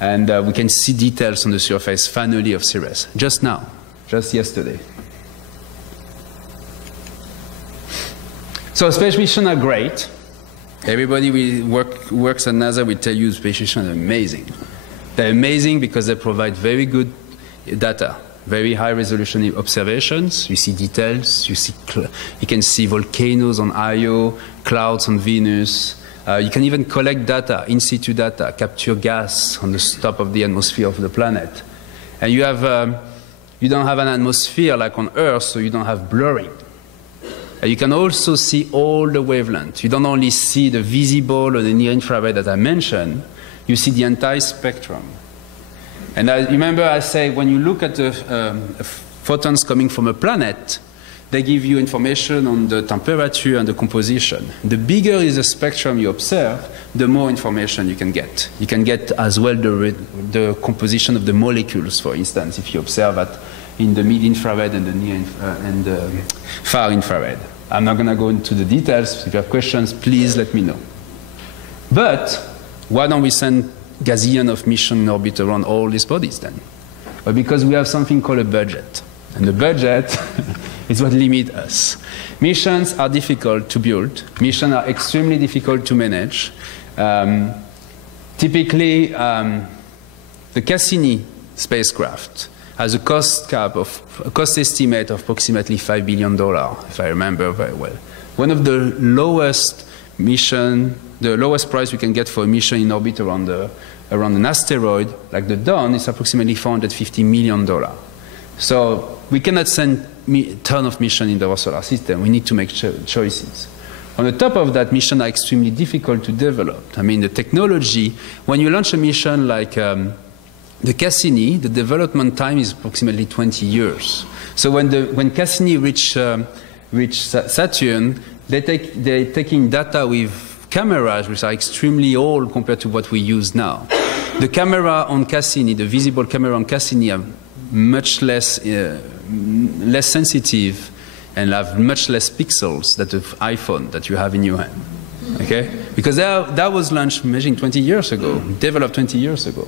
And we can see details on the surface finally of Ceres, just now, just yesterday. So space missions are great. Everybody who works at NASA will tell you space stations are amazing. They're amazing because they provide very good data, very high resolution observations. You see details, you can see volcanoes on Io, clouds on Venus. You can even collect data, in situ data, capture gas on the top of the atmosphere of the planet. And you don't have an atmosphere like on Earth, so you don't have blurring. You can also see all the wavelengths. You don't only see the visible or the near-infrared that I mentioned, you see the entire spectrum. And remember I say when you look at the photons coming from a planet, they give you information on the temperature and the composition. The bigger is the spectrum you observe, the more information you can get. You can get as well the composition of the molecules, for instance, if you observe that in the mid-infrared and the and the far infrared. I'm not going to go into the details. If you have questions, please let me know. But why don't we send gazillion of missions in orbit around all these bodies then? Well, because we have something called a budget. And the budget is what limits us. Missions are difficult to build. Missions are extremely difficult to manage. Typically, the Cassini spacecraft has a cost estimate of approximately $5 billion, if I remember very well. One of the lowest the lowest price we can get for a mission in orbit around an asteroid, like the Dawn, is approximately $450 million. So we cannot send a ton of missions in our solar system. We need to make choices. On the top of that, missions are extremely difficult to develop. I mean, the technology, when you launch a mission like the Cassini, the development time is approximately 20 years. So when Cassini reached Saturn, they're taking data with cameras which are extremely old compared to what we use now. The camera on Cassini, the visible camera on Cassini, are much less sensitive and have much less pixels than the iPhone that you have in your hand. Okay? Because that was launched, imagine, 20 years ago, developed 20 years ago.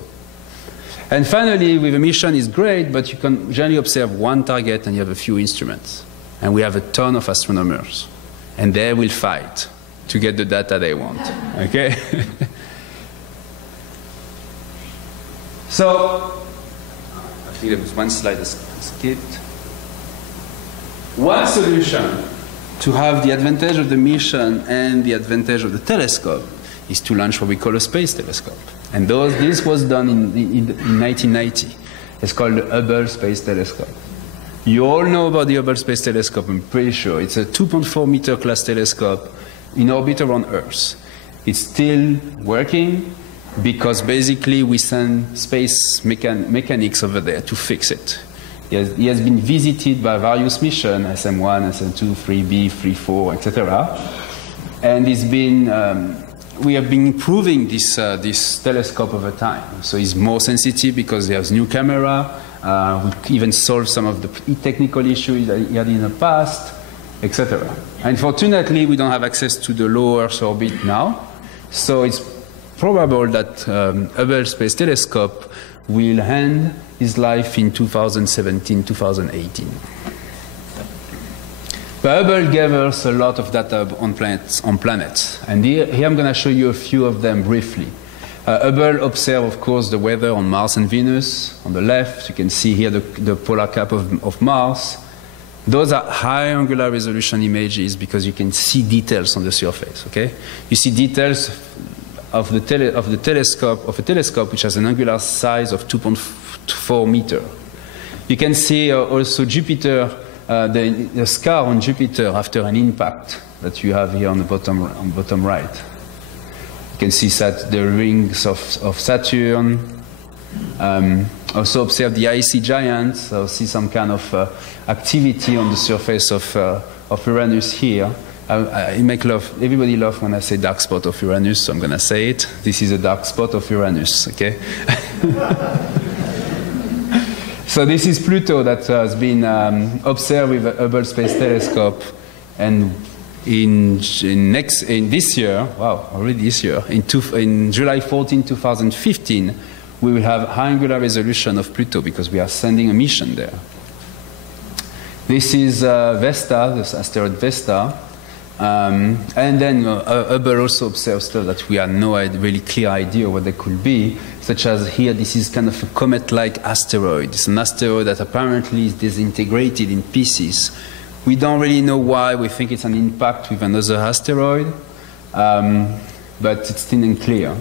And finally, with a mission is great, but you can generally observe one target and you have a few instruments. And we have a ton of astronomers. And they will fight to get the data they want. Okay? So, I think there was one slide I skipped. One solution to have the advantage of the mission and the advantage of the telescope is to launch what we call a space telescope. And this was done in 1990. It's called the Hubble Space Telescope. You all know about the Hubble Space Telescope, I'm pretty sure. It's a 2.4 meter class telescope in orbit around Earth. It's still working because basically we send space mechanics over there to fix it. He has been visited by various missions, SM1, SM2, 3B, 3-4, etc. And it's been we have been improving this telescope over time. So it's more sensitive because there's new camera. We even solved some of the technical issues that he had in the past, etc. Unfortunately, we don't have access to the low Earth orbit now. So it's probable that Hubble Space Telescope will end his life in 2017, 2018. But Hubble gave us a lot of data on planets. And here I'm going to show you a few of them briefly. Hubble observed, of course, the weather on Mars and Venus. On the left, you can see here the polar cap of Mars. Those are high angular resolution images because you can see details on the surface. Okay? You see details of a telescope which has an angular size of 2.4 meters. You can see also Jupiter. The scar on Jupiter after an impact that you have here on the bottom right. You can see the rings of Saturn. Also observe the icy giants. So see some kind of activity on the surface of Uranus here. Everybody loves when I say dark spot of Uranus, so I'm going to say it. This is a dark spot of Uranus, okay? So this is Pluto that has been observed with the Hubble Space Telescope, and in this year, wow, already this year, in July 14, 2015, we will have high angular resolution of Pluto because we are sending a mission there. This is Vesta, this asteroid Vesta. And then Hubble also observed stuff that we had no really clear idea what they could be, such as here, this is kind of a comet-like asteroid. It's an asteroid that apparently is disintegrated in pieces. We don't really know why. We think it's an impact with another asteroid, but it's still unclear.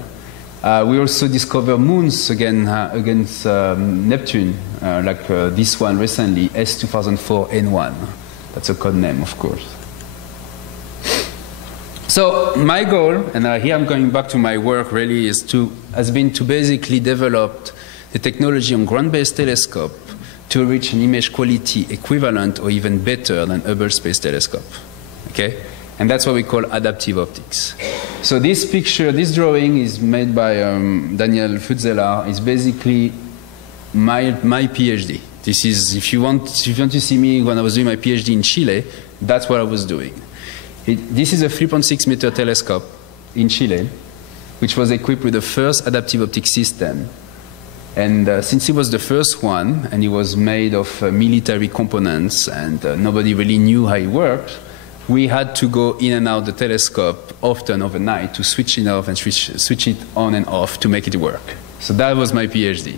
We also discovered moons again against Neptune, like this one recently, S2004N1. That's a code name, of course. So my goal, and here I'm going back to my work really, has been to basically develop the technology on ground-based telescope to reach an image quality equivalent or even better than Hubble Space Telescope. Okay? And that's what we call adaptive optics. So this picture, this drawing is made by Daniel Futzeler. It's basically my PhD. This is, if you want to see me when I was doing my PhD in Chile, that's what I was doing. This is a 3.6 meter telescope in Chile, which was equipped with the first adaptive optics system. And since it was the first one, and it was made of military components, and nobody really knew how it worked, we had to go in and out the telescope often overnight to switch it off and switch it on and off to make it work. So that was my PhD.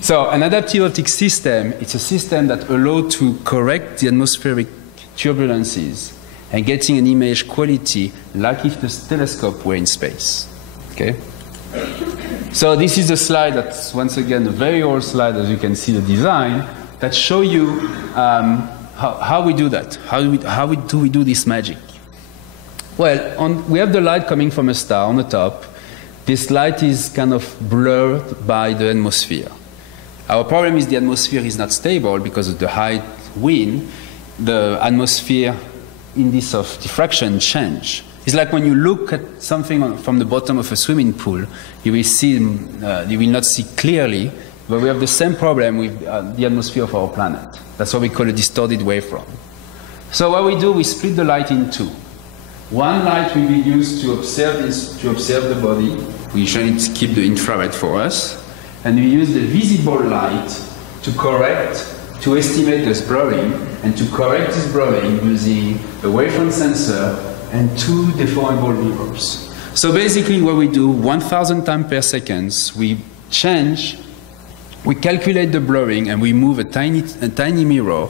So an adaptive optics system, it's a system that allows to correct the atmospheric turbulences and getting an image quality like if the telescope were in space. Okay? So this is a slide that's, once again, a very old slide, as you can see the design, that show you how we do that. How do we do this magic? Well, we have the light coming from a star on the top. This light is kind of blurred by the atmosphere. Our problem is the atmosphere is not stable because of the high wind. The atmosphere index of diffraction change. It's like when you look at something from the bottom of a swimming pool, you will not see clearly, but we have the same problem with the atmosphere of our planet. That's what we call a distorted waveform. So what we do, we split the light in two. One light will be used to observe the body. We usually keep the infrared for us, and we use the visible light to estimate this blurring, and to correct this blurring using a wavefront sensor and two deformable mirrors. So basically what we do, 1,000 times per second, we calculate the blurring, and we move a tiny mirror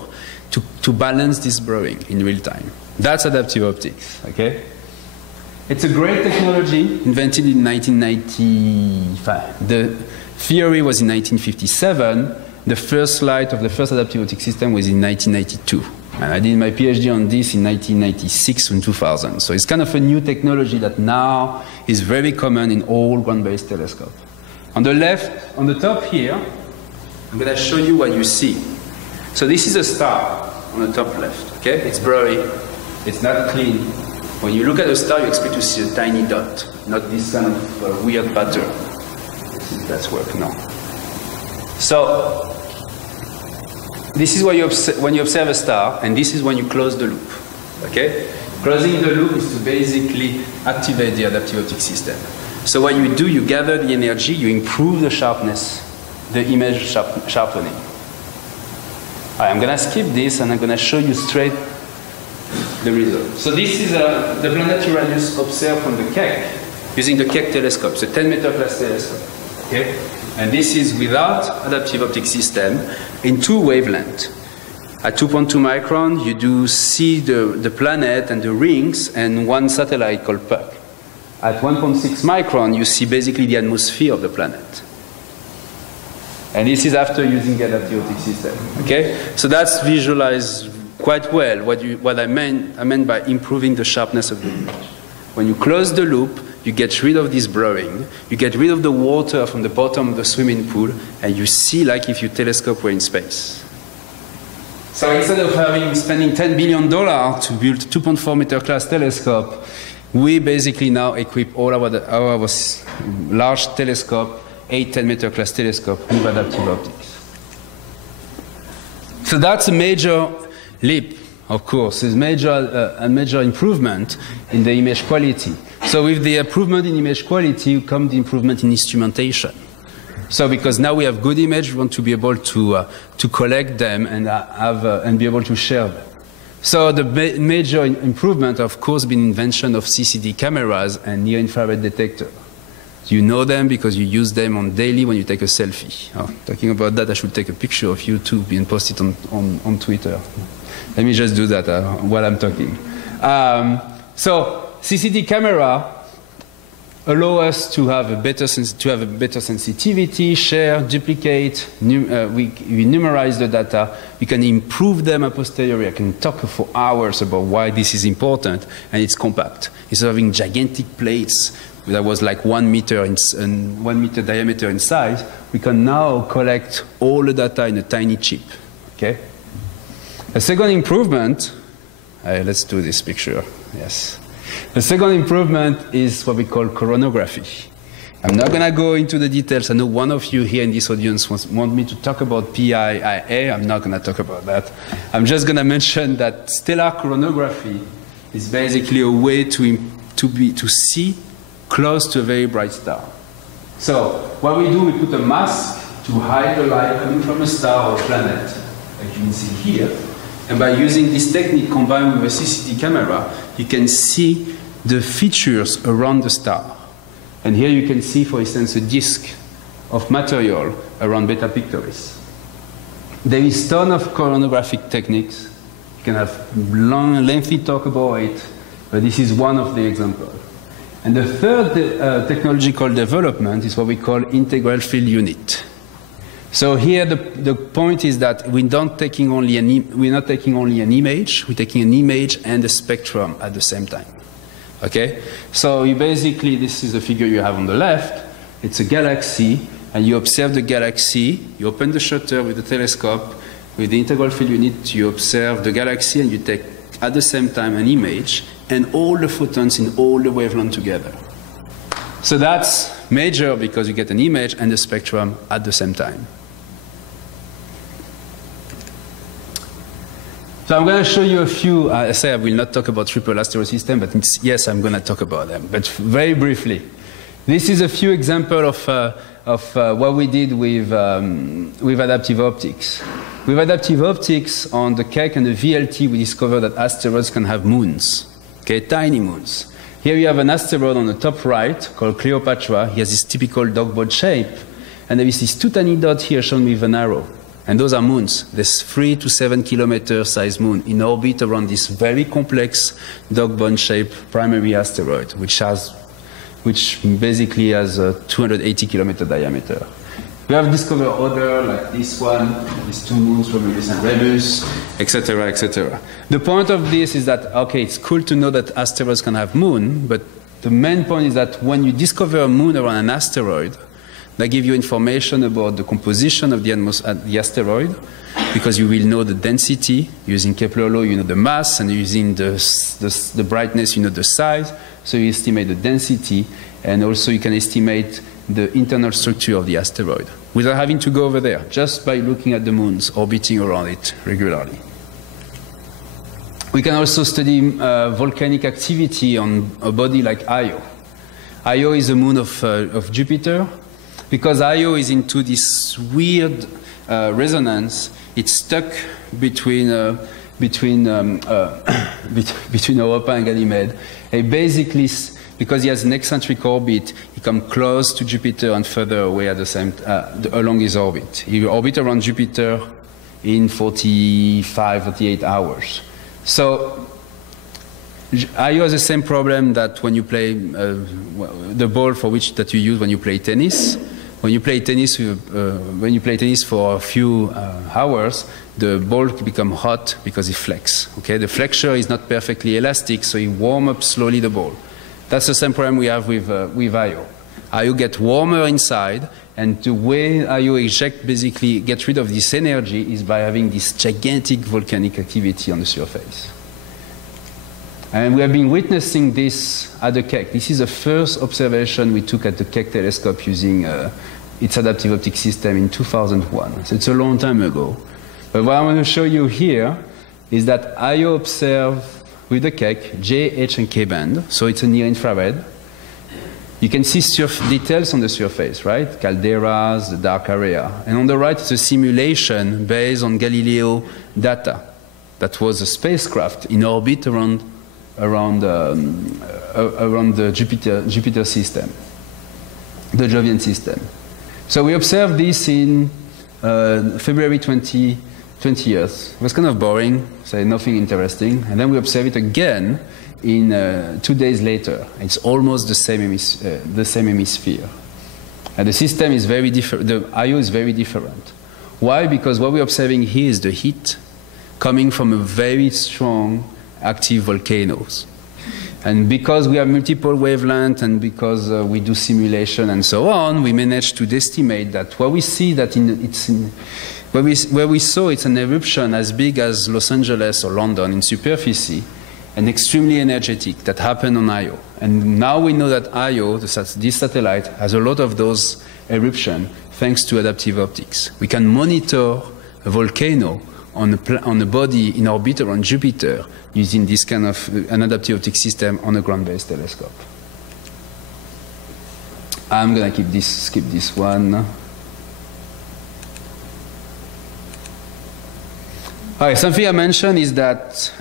to balance this blurring in real time. That's adaptive optics, okay? It's a great technology invented in 1995. The theory was in 1957. The first light of the first adaptive optics system was in 1992. And I did my PhD on this in 1996 and 2000. So it's kind of a new technology that now is very common in all ground-based telescopes. On the left, on the top here, I'm going to show you what you see. So this is a star on the top left, okay? It's blurry, it's not clean. When you look at a star, you expect to see a tiny dot, not this kind of weird pattern. Let's see if that's working now. So this is what when you observe a star, and this is when you close the loop. Okay? Closing the loop is to basically activate the adaptive optics system. So what you do, you gather the energy, you improve the sharpness, the image sharpening. All right, I'm going to skip this, and I'm going to show you straight the result. So this is the Planetary observed from the Keck, using the Keck telescope, the 10-meter class telescope. Okay? And this is without adaptive optics system in two wavelengths. At 2.2 micron, you do see the planet and the rings and one satellite called Puck. At 1.6 micron, you see basically the atmosphere of the planet. And this is after using the adaptive optics system. Okay? So that's visualized quite well what I meant by improving the sharpness of the image. When you close the loop, you get rid of this blurring, you get rid of the water from the bottom of the swimming pool, and you see like if your telescope were in space. So instead of spending $10 billion to build a 2.4 meter class telescope, we basically now equip all our large telescope, 8-10 meter class telescope with adaptive optics. So that's a major leap, of course. It's a major improvement in the image quality. So with the improvement in image quality comes the improvement in instrumentation. So because now we have good image, we want to be able to collect them and be able to share them. So the major improvement, of course, been invention of CCD cameras and near-infrared detector. You know them because you use them on daily when you take a selfie. Oh, talking about that, I should take a picture of you too and post it on Twitter. Let me just do that while I'm talking. So CCD camera allow us to have a better sensitivity, share, duplicate. We numerize the data. We can improve them a posteriori. I can talk for hours about why this is important, and it's compact. Instead of having gigantic plates that was like 1 meter and 1 meter diameter in size, we can now collect all the data in a tiny chip. Okay. A second improvement. Let's do this picture. Yes. The second improvement is what we call coronagraphy. I'm not going to go into the details. I know one of you here in this audience want me to talk about PIIA. I'm not going to talk about that. I'm just going to mention that stellar coronagraphy is basically a way to see close to a very bright star. So what we do, we put a mask to hide the light coming from a star or a planet, like you can see here. And by using this technique combined with a CCD camera, you can see the features around the star. And here you can see, for instance, a disk of material around Beta Pictoris. There is a ton of coronagraphic techniques. You can have long, lengthy talk about it, but this is one of the examples. And the third technological development is what we call integral field unit. So here the point is that we're not taking only an image, we're taking an image and a spectrum at the same time. Okay? So you basically, this is the figure you have on the left. It's a galaxy, and you observe the galaxy, you open the shutter with the telescope, with the integral field unit, you observe the galaxy, and you take at the same time an image, and all the photons in all the wavelengths together. So that's major because you get an image and a spectrum at the same time. So I'm going to show you a few. I say I will not talk about triple asteroid system, but yes, I'm going to talk about them. But very briefly, this is a few examples of what we did with adaptive optics. With adaptive optics on the Keck and the VLT, we discovered that asteroids can have moons, okay, tiny moons. Here you have an asteroid on the top right called Cleopatra. He has this typical dog bone shape, and there is these two tiny dots here shown with an arrow. And those are moons. There's 3 to 7 kilometer size moon in orbit around this very complex dog bone shaped primary asteroid, which basically has a 280 kilometer diameter. We have discovered other like this one, these two moons, Romulus and Remus, etc., etc. The point of this is that, okay, it's cool to know that asteroids can have moon, but the main point is that when you discover a moon around an asteroid, they give you information about the composition of the asteroid, because you will know the density. Using Kepler law, you know the mass, and using the brightness, you know the size. So you estimate the density, and also you can estimate the internal structure of the asteroid without having to go over there, just by looking at the moons orbiting around it regularly. We can also study volcanic activity on a body like Io. Io is a moon of Jupiter. Because Io is into this weird resonance, it's stuck between Europa and Ganymede. And basically, because he has an eccentric orbit, he comes close to Jupiter and further away at the same along his orbit. He orbits around Jupiter in 45, 48 hours. So Io has the same problem that when you play the ball that you use when you play tennis. When you play tennis for a few hours, the ball becomes hot because it flexes. Okay, the flexure is not perfectly elastic, so it warms up slowly the ball. That's the same problem we have with Io. Io gets warmer inside, and the way Io basically gets rid of this energy is by having this gigantic volcanic activity on the surface. And we have been witnessing this at the Keck. This is the first observation we took at the Keck telescope using its adaptive optics system in 2001. So it's a long time ago. But what I want to show you here is that Io observed with the Keck J, H, and K band. So it's a near infrared. You can see details on the surface, right? Calderas, the dark area. And on the right, it's a simulation based on Galileo data. that was a spacecraft in orbit around the Jupiter system, the Jovian system. So we observed this in February 20 years. It was kind of boring, so nothing interesting. And then we observed it again in 2 days later. It's almost the same hemisphere. And the system is very different. The IO is very different. Why? Because what we're observing here is the heat coming from a very strong active volcanoes. And because we have multiple wavelengths and because we do simulation and so on, we managed to estimate that what we see that where we saw it's an eruption as big as Los Angeles or London in superficie and extremely energetic that happened on Io. And now we know that Io, this satellite, has a lot of those eruptions thanks to adaptive optics. We can monitor a volcano on a body in orbit around Jupiter using this kind of an adaptive optics system on a ground-based telescope. I'm going to skip this one. Okay, something I mentioned is that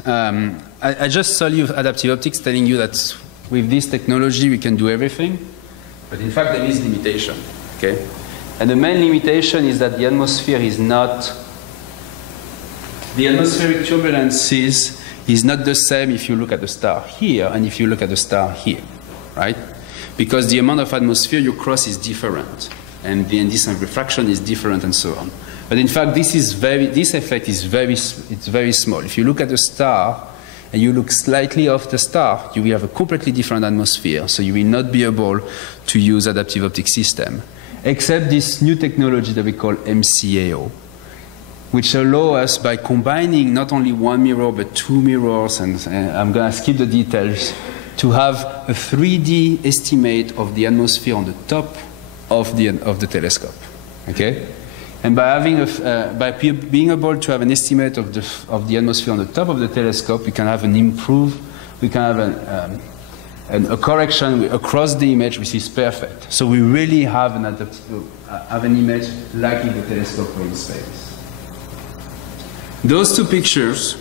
I just saw you adaptive optics telling you that with this technology we can do everything, but in fact there is limitation. Okay, and the main limitation is that the atmosphere is not. The atmospheric turbulences is not the same if you look at the star here and if you look at the star here, right? Because the amount of atmosphere you cross is different, and the indecent refraction is different, and so on. But in fact, this effect is very small. If you look at the star and you look slightly off the star, you will have a completely different atmosphere, so you will not be able to use adaptive optics system, except this new technology that we call MCAO, which allow us, by combining not only one mirror but two mirrors, and I'm going to skip the details, to have a 3D estimate of the atmosphere on the top of the telescope. Okay, and by being able to have an estimate of the atmosphere on the top of the telescope, we can have a correction across the image which is perfect. So we really have an image like in the telescope or in space. Those two pictures,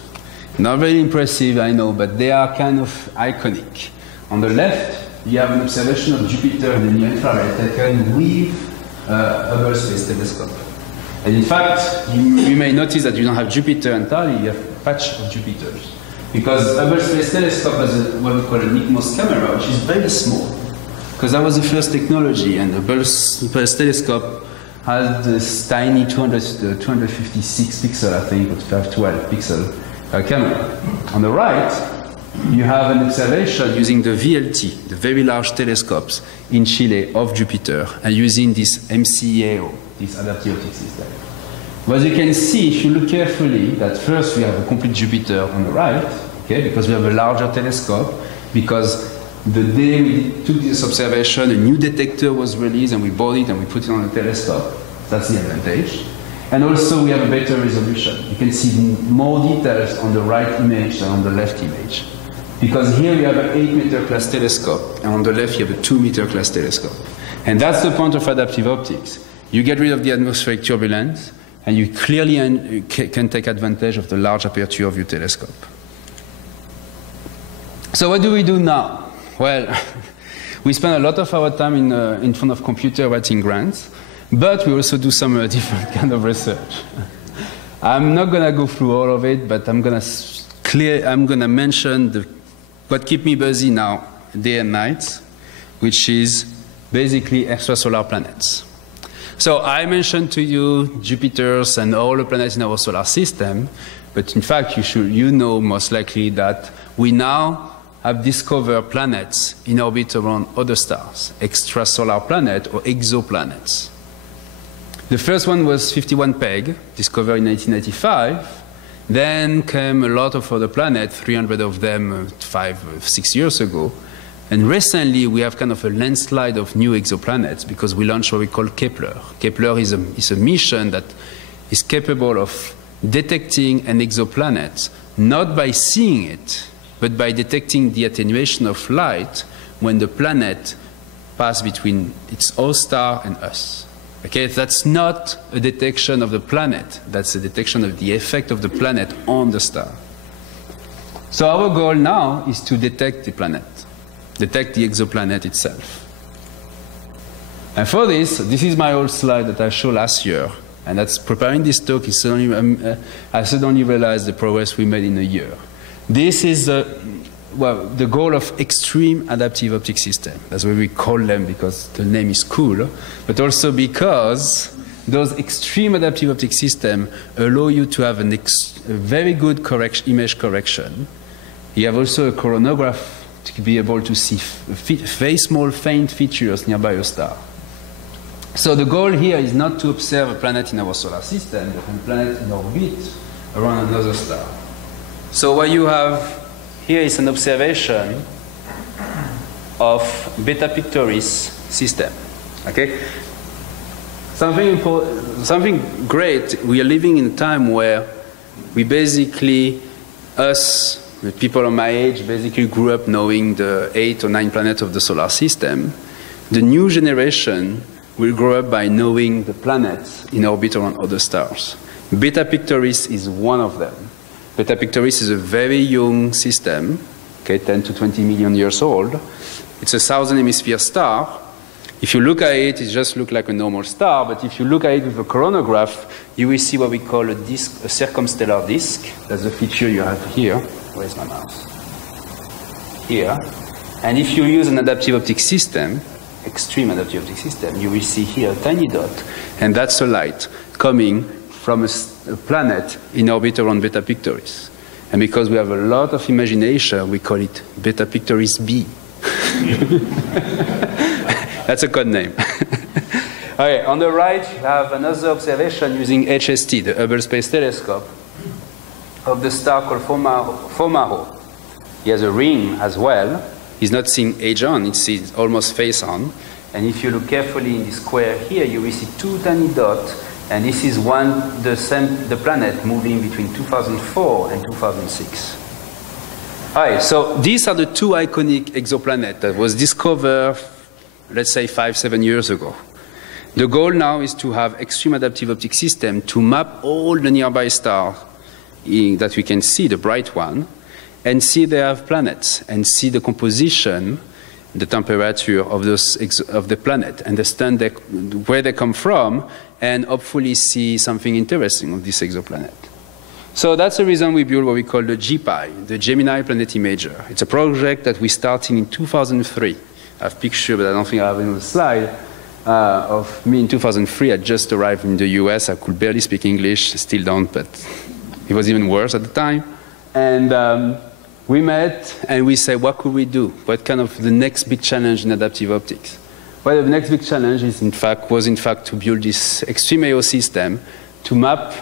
not very impressive, I know, but they are kind of iconic. On the left, you have an observation of Jupiter in the near infrared taken with Hubble Space Telescope. And in fact, you may notice that you don't have Jupiter entirely, you have a patch of Jupiters. Because Hubble Space Telescope has what we call a NICMOS camera, which is very small. Because that was the first technology, and the Hubble Space Telescope has this tiny 256 pixel, I think, or 512 pixel camera. On the right, you have an observation using the VLT, the Very Large Telescopes in Chile of Jupiter, and using this MCAO, this adaptive optics system. As you can see, if you look carefully, that first we have a complete Jupiter on the right, okay, because we have a larger telescope, because the day we took this observation, a new detector was released and we bought it and we put it on the telescope. That's the advantage. And also we have a better resolution. You can see more details on the right image than on the left image. Because here we have an 8-meter class telescope, and on the left you have a 2-meter class telescope. And that's the point of adaptive optics. You get rid of the atmospheric turbulence, and you clearly can take advantage of the large aperture of your telescope. So what do we do now? Well, we spend a lot of our time in front of computer writing grants, but we also do some different kind of research. I'm not going to go through all of it, but I'm going to mention what keeps me busy now, day and night, which is basically extrasolar planets. So I mentioned to you Jupiter's and all the planets in our solar system, but in fact you know most likely that we now have discovered planets in orbit around other stars, extrasolar planets or exoplanets. The first one was 51 Peg, discovered in 1995. Then came a lot of other planets, 300 of them 5 or 6 years ago. And recently we have kind of a landslide of new exoplanets because we launched what we call Kepler. Kepler is a mission that is capable of detecting an exoplanet, not by seeing it, but by detecting the attenuation of light when the planet passes between its host star and us. Okay, that's not a detection of the planet, that's a detection of the effect of the planet on the star. So our goal now is to detect the planet, detect the exoplanet itself. And for this is my old slide that I showed last year. And that's preparing this talk, I suddenly realized the progress we made in a year. This is the goal of extreme adaptive optic system. That's why we call them, because the name is cool, but also because those extreme adaptive optic systems allow you to have a very good image correction. You have also a coronagraph to be able to see very small faint features nearby a star. So the goal here is not to observe a planet in our solar system, but a planet in orbit around another star. So what you have here is an observation of Beta Pictoris system. Okay? Something great, we are living in a time where we basically, us, the people of my age, basically grew up knowing the 8 or 9 planets of the solar system. The new generation will grow up by knowing the planets in orbit around other stars. Beta Pictoris is one of them. Beta Pictoris is a very young system, okay, 10 to 20 million years old. It's a southern hemisphere star. If you look at it, it just looks like a normal star, but if you look at it with a coronagraph, you will see what we call a disk, a circumstellar disk. That's the feature you have here. Where's my mouse? Here. And if you use an adaptive optic system, extreme adaptive optic system, you will see here a tiny dot, and that's a light coming from a planet in orbit around Beta Pictoris. And because we have a lot of imagination, we call it Beta Pictoris b. That's a code name. Okay, on the right, you have another observation using HST, the Hubble Space Telescope, of the star called Fomalhaut. He has a ring as well. He's not seeing edge on, it's almost face on. And if you look carefully in the square here, you will see 2 tiny dots. And this is the planet moving between 2004 and 2006. All right, so these are the 2 iconic exoplanets that was discovered, let's say 5-7 years ago. The goal now is to have extreme adaptive optic system to map all the nearby stars that we can see, the bright one, and see they have planets, and see the composition, the temperature of the planet, understand where they come from, and hopefully see something interesting of this exoplanet. So that's the reason we built what we call the GPI, the Gemini Planet Imager. It's a project that we started in 2003. I have a picture, but I don't think I have it on the slide, of me in 2003. I just arrived in the US. I could barely speak English, still don't, but it was even worse at the time. And we met and we said, what could we do? What kind of the next big challenge in adaptive optics? Well, the next big challenge was in fact to build this extreme AO system to map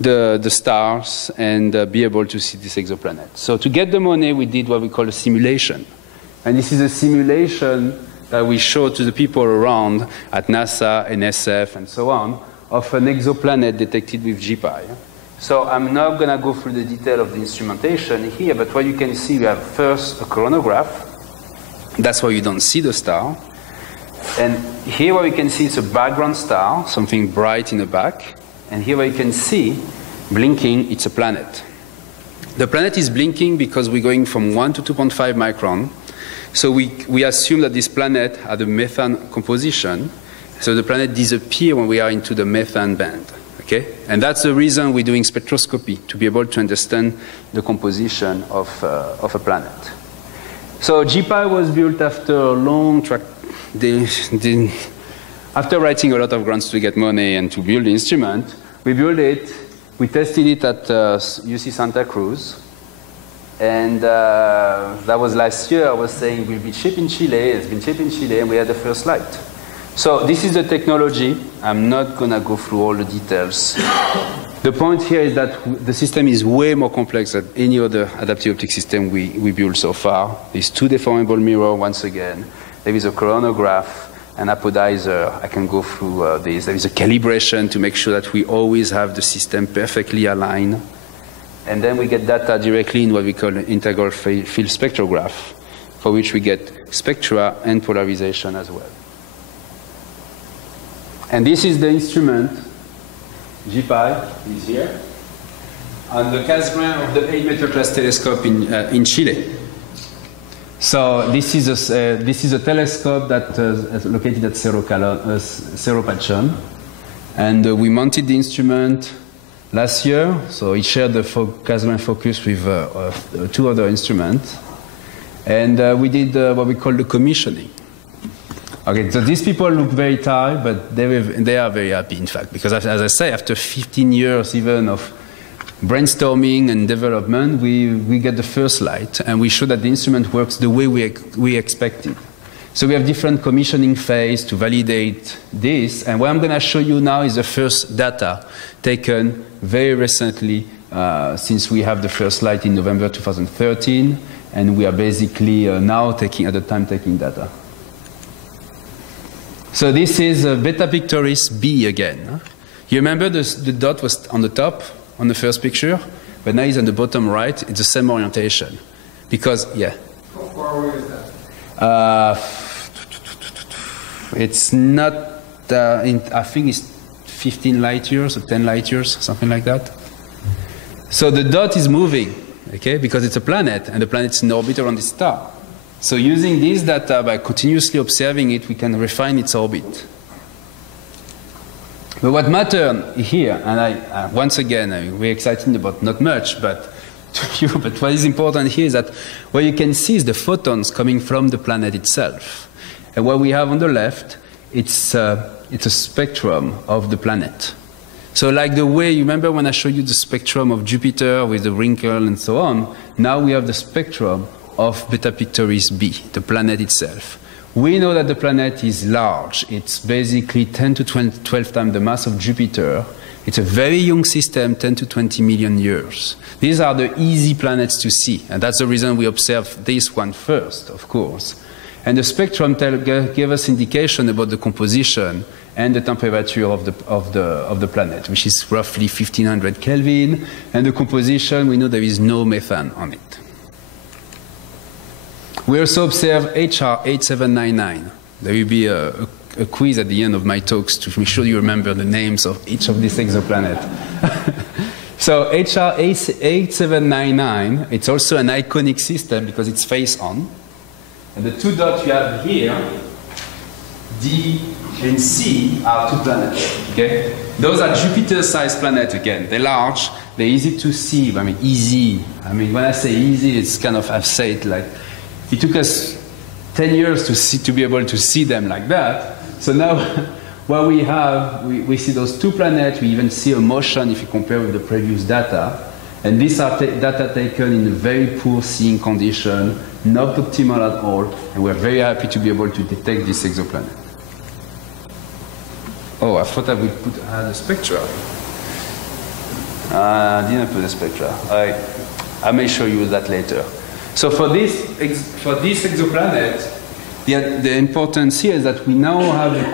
the stars and be able to see this exoplanet. So to get the money, we did what we call a simulation. And this is a simulation that we showed to the people around at NASA, NSF, and so on, of an exoplanet detected with GPI. So I'm not going to go through the detail of the instrumentation here, but what you can see, we have first a coronagraph. That's why you don't see the star. And here what we can see is a background star, something bright in the back. And here what you can see, blinking, it's a planet. The planet is blinking because we're going from 1 to 2.5 micron. So we assume that this planet had a methane composition. So the planet disappears when we are into the methane band. Okay? And that's the reason we're doing spectroscopy, to be able to understand the composition of a planet. So GPI was built after a long track. After writing a lot of grants to get money and to build the instrument, we built it. We tested it at UC Santa Cruz. And that was last year. I was saying we'll be shipped in Chile. It's been shipped in Chile, and we had the first light. So this is the technology. I'm not going to go through all the details. The point here is that the system is way more complex than any other adaptive optic system we built so far. There's 2 deformable mirrors once again. There is a coronagraph, an apodizer. I can go through this. There is a calibration to make sure that we always have the system perfectly aligned. And then we get data directly in what we call an integral field spectrograph, for which we get spectra and polarization as well. And this is the instrument. GPI is here. on the Casgrain of the 8-meter class telescope in Chile. So this is a telescope that is located at Cerro Pachón, and we mounted the instrument last year. So it shared the Casgrain focus with 2 other instruments, and we did what we call the commissioning. Okay, so these people look very tired, but they are very happy, in fact, because as I say, after 15 years even of brainstorming and development, we get the first light, and we show that the instrument works the way we expected. So we have different commissioning phase to validate this, and what I'm going to show you now is the first data taken very recently, since we have the first light in November 2013, and we are basically now taking data. So this is Beta Pictoris B again. You remember the dot was on the top on the first picture, but now it's on the bottom right. It's the same orientation. Because, yeah. How far away is that? It's not, I think it's 15 light years or 10 light years, something like that. So the dot is moving, okay, because it's a planet, and the planet's in orbit around the star. So using this data, by continuously observing it, we can refine its orbit. But what matters here, and once again, we're excited about not much, but to you, but what is important here is that what you can see is the photons coming from the planet itself. And what we have on the left, it's a spectrum of the planet. So like the way, you remember when I showed you the spectrum of Jupiter with the wrinkle and so on, now we have the spectrum of Beta Pictoris B, the planet itself. We know that the planet is large. It's basically 10 to 12 times the mass of Jupiter. It's a very young system, 10 to 20 million years. These are the easy planets to see, and that's the reason we observe this one first, of course. And the spectrum gave us indication about the composition and the temperature of the planet, which is roughly 1500 Kelvin. And the composition, we know there is no methane on it. We also observe HR 8799. There will be a quiz at the end of my talks to make sure you remember the names of each of these exoplanets. So HR 8799, it's also an iconic system because it's face on. And the 2 dots you have here, D and C, are 2 planets. Okay? Those are Jupiter-sized planets again. They're large, they're easy to see. I mean, easy. I mean, when I say easy, it's kind of, I've said like, it took us 10 years to be able to see them like that. So now what we have, we see those 2 planets. We even see a motion if you compare with the previous data. And these are data taken in a very poor seeing condition, not optimal at all. And we're very happy to be able to detect this exoplanet. Oh, I thought I would put the spectra. I didn't put the spectra. I may show you that later. So for this exoplanet, the importance here is that we now have a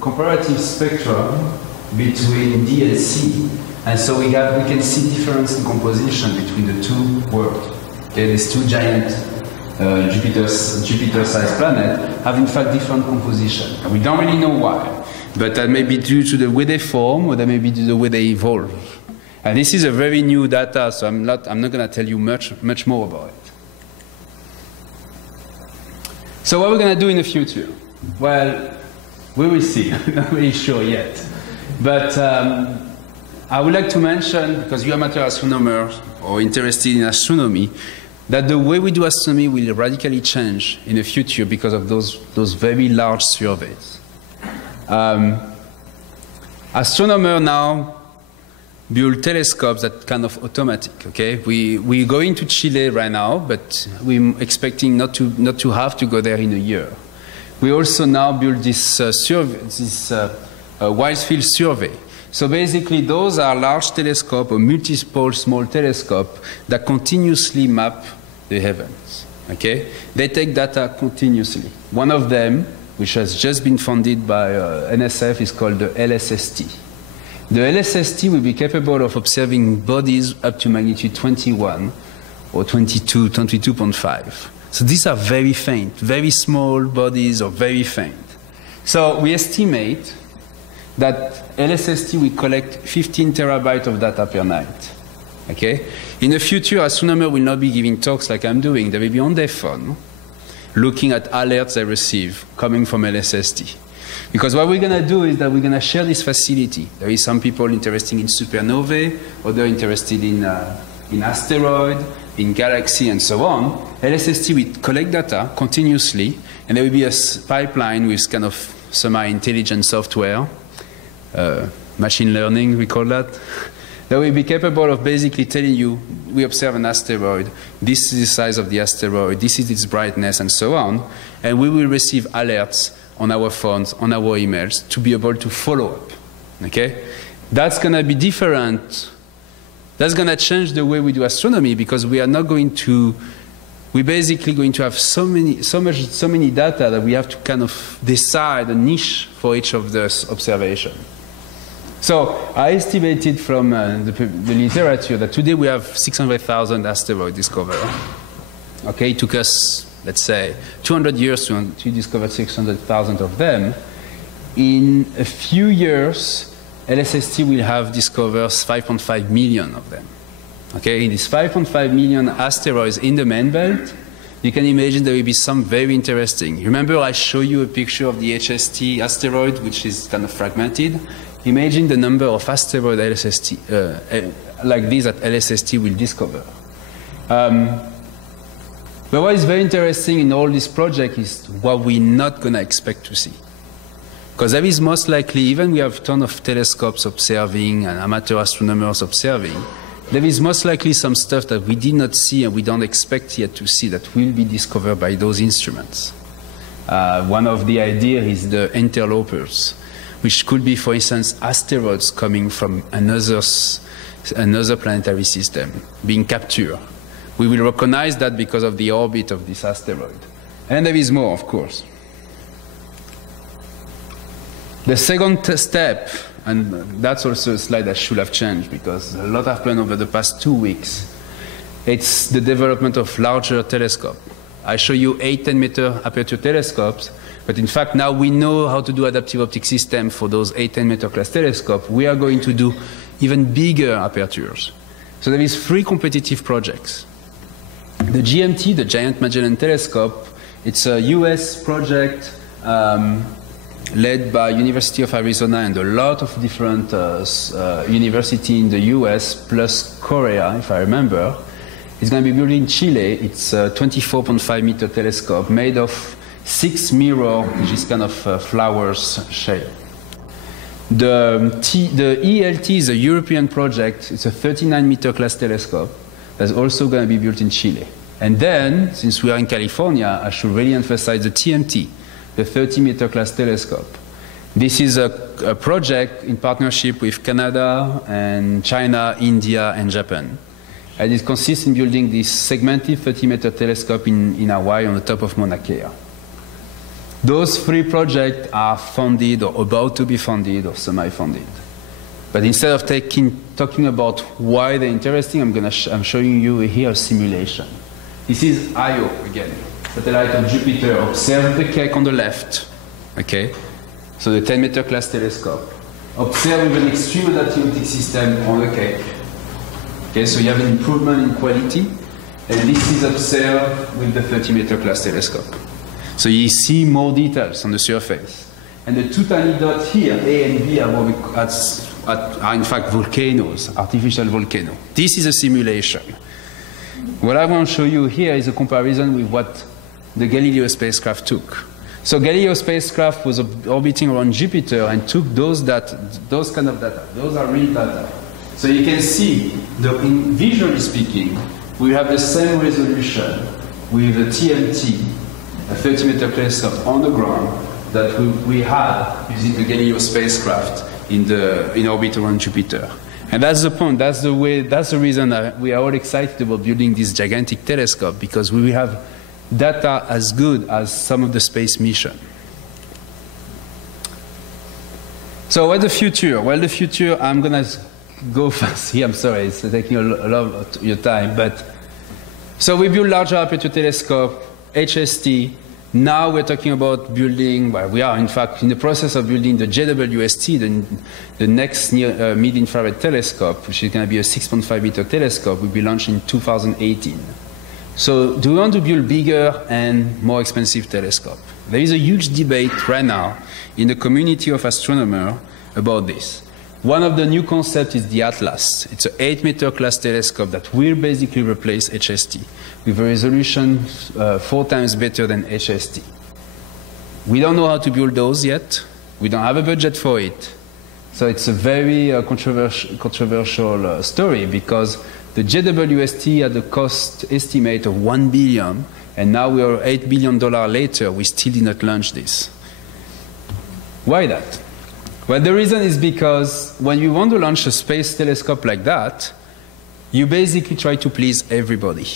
comparative spectrum between D and C, and so we can see difference in composition between the 2 worlds. Okay, these 2 giant Jupiter-sized planets have in fact different composition. And we don't really know why, but that may be due to the way they form, or that may be due to the way they evolve. And this is a very new data, so I'm not going to tell you much more about it. So what we're going to do in the future? Well, we will see. I'm not really sure yet. But I would like to mention, because you're amateur astronomers or interested in astronomy, that the way we do astronomy will radically change in the future because of those very large surveys. Astronomers now build telescopes that kind of automatic. Okay, we're going to Chile right now, but we're expecting not to have to go there in a year. We also now build this wide field survey. So basically, those are large telescopes or multiple small telescopes that continuously map the heavens. Okay, they take data continuously. One of them, which has just been funded by NSF, is called the LSST. The LSST will be capable of observing bodies up to magnitude 21 or 22, 22.5. So these are very faint, very small bodies or very faint. So we estimate that LSST will collect 15 terabytes of data per night. Okay? In the future, astronomers will not be giving talks like I'm doing. They will be on their phone, looking at alerts they receive coming from LSST. Because what we're going to do is that we're going to share this facility. There is some people interested in supernovae, others interested in asteroid, in galaxy, and so on. LSST will collect data continuously, and there will be a pipeline with kind of semi-intelligent software, machine learning, we call that. That will be capable of basically telling you, we observe an asteroid, this is the size of the asteroid, this is its brightness, and so on. And we will receive alerts on our phones, on our emails, to be able to follow up. Okay? That's going to be different. That's going to change the way we do astronomy, because we are not going to, we're basically going to have so many data that we have to kind of decide a niche for each of those observations. So I estimated from the literature that today we have 600,000 asteroids discovered. Okay, it took us, let's say, 200 years to discover 600,000 of them. In a few years, LSST will have discovered 5.5 million of them. Okay, in these 5.5 million asteroids in the main belt, you can imagine there will be some very interesting. Remember I showed you a picture of the HST asteroid, which is kind of fragmented? Imagine the number of asteroids like this that LSST will discover. But what is very interesting in all this project is what we're not going to expect to see. Because there is most likely, even we have a ton of telescopes observing and amateur astronomers observing, there is most likely some stuff that we did not see and we don't expect yet to see that will be discovered by those instruments. One of the ideas is the interlopers, which could be, for instance, asteroids coming from another planetary system being captured. We will recognize that because of the orbit of this asteroid. And there is more, of course. The second step, and that's also a slide that should have changed because a lot happened over the past 2 weeks, it's the development of larger telescopes. I show you 8 10-meter aperture telescopes, but in fact now we know how to do adaptive optic system for those 8 10-meter class telescopes. We are going to do even bigger apertures. So there is 3 competitive projects. The GMT, the Giant Magellan Telescope, it's a US project led by University of Arizona and a lot of different universities in the US, plus Korea, if I remember. It's going to be built in Chile. It's a 24.5-meter telescope made of 6 mirrors, which is kind of flowers shape. The ELT is a European project. It's a 39-meter class telescope that's also going to be built in Chile. And then, since we are in California, I should really emphasize the TMT, the 30-meter class telescope. This is a project in partnership with Canada and China, India, and Japan. And it consists in building this segmented 30-meter telescope in Hawaii on the top of Mauna Kea. Those 3 projects are funded or about to be funded or semi-funded. But instead of talking about why they're interesting, I'm showing you here a simulation. This is Io again, satellite of Jupiter. Observe the cake on the left. Okay? So the 10-meter class telescope. Observe with an extreme adaptive optic system on the cake. Okay, so you have an improvement in quality, and this is observed with the 30-meter class telescope. So you see more details on the surface. And the 2 tiny dots here, A and B, are in fact volcanoes, artificial volcanoes. This is a simulation. What I want to show you here is a comparison with what the Galileo spacecraft took. So Galileo spacecraft was orbiting around Jupiter and took those kind of data. Those are real data. So you can see, visually speaking, we have the same resolution with the TMT, a 30-meter telescope on the ground, that we had using the Galileo spacecraft in orbit around Jupiter. And that's the point, that's the reason that we are all excited about building this gigantic telescope, because we will have data as good as some of the space mission. So what's the future? Well, the future, I'm going to go fast here, I'm sorry, it's taking a lot of your time, but so we build larger aperture telescope, HST, Now we're talking about building, well, we are in fact in the process of building the JWST, the next mid-infrared telescope, which is going to be a 6.5 meter telescope, will be launched in 2018. So do we want to build bigger and more expensive telescope? There is a huge debate right now in the community of astronomers about this. One of the new concepts is the Atlas. It's an 8-meter class telescope that will basically replace HST with a resolution 4 times better than HST. We don't know how to build those yet. We don't have a budget for it. So it's a very controversial story because the JWST had a cost estimate of $1 billion, and now we are $8 billion later, we still did not launch this. Why that? Well, the reason is because when you want to launch a space telescope like that, you basically try to please everybody.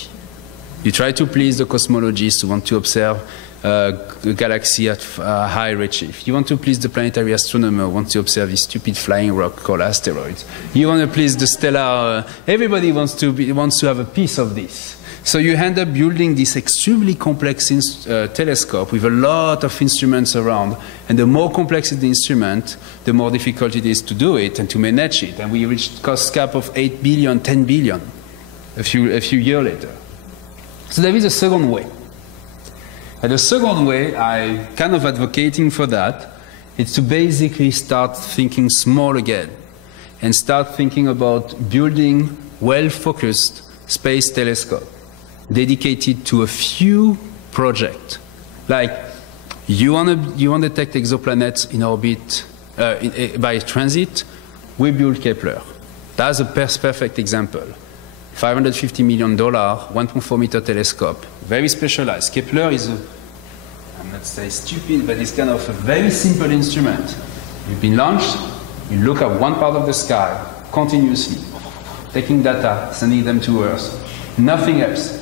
You try to please the cosmologists who want to observe a galaxy at high redshift. You want to please the planetary astronomer who wants to observe this stupid flying rock called asteroids. You want to please the stellar, everybody wants to have a piece of this. So you end up building this extremely complex telescope with a lot of instruments around. And the more complex is the instrument, the more difficult it is to do it and to manage it. And we reached cost cap of 8 billion, 10 billion a few years later. So there is a second way. And the second way, I'm kind of advocating for that, is to basically start thinking small again and start thinking about building well-focused space telescope dedicated to a few projects. Like, you want to detect exoplanets in orbit by transit, we build Kepler. That's a perfect example. $550 million, 1.4 meter telescope, very specialized. Kepler is I'm not saying stupid, but it's kind of a very simple instrument. You've been launched, you look at one part of the sky continuously, taking data, sending them to Earth. Nothing else.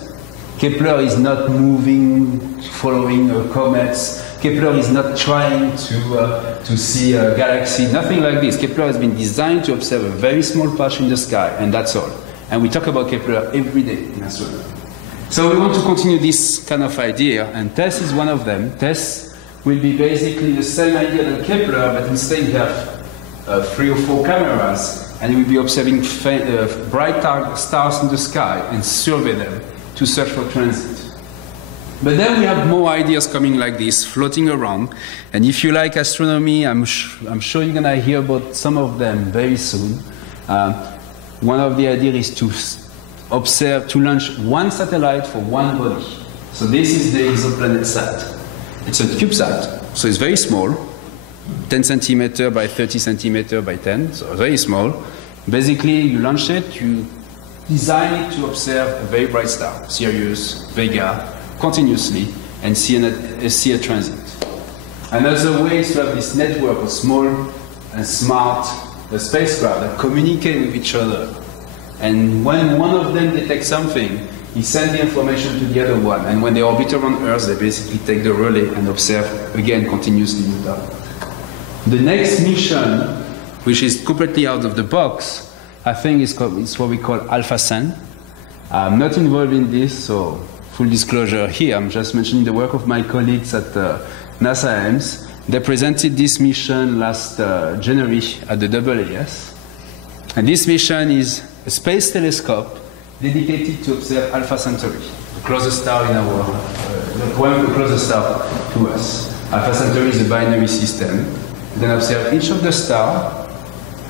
Kepler is not moving, following comets. Kepler is not trying to see a galaxy, nothing like this. Kepler has been designed to observe a very small patch in the sky, and that's all. And we talk about Kepler every day in astronomy. So we want to continue this kind of idea, and TESS is one of them. TESS will be basically the same idea than Kepler, but instead you have 3 or 4 cameras, and you will be observing bright stars in the sky and survey them to search for transit. But then we have more ideas coming like this, floating around. And if you like astronomy, I'm sure you're going to hear about some of them very soon. One of the ideas is to launch one satellite for one body. So this is the exoplanet sat. It's a CubeSat, so it's very small, 10 centimeter by 30 centimeter by 10, so very small. Basically, you launch it, you design it to observe a very bright star, Sirius, Vega, continuously, and see a transit. Another way is to have this network of small and smart spacecraft that communicate with each other. And when one of them detects something, he sends the information to the other one. And when they orbit around Earth, they basically take the relay and observe, again, continuously in the dark. The next mission, which is completely out of the box, I think it's what we call Alpha Cent. I'm not involved in this, so full disclosure here. I'm just mentioning the work of my colleagues at NASA Ames. They presented this mission last January at the AAS. And this mission is a space telescope dedicated to observe Alpha Centauri, the closest star in our, one of the closest star to us. Alpha Centauri is a binary system. Then observe each of the stars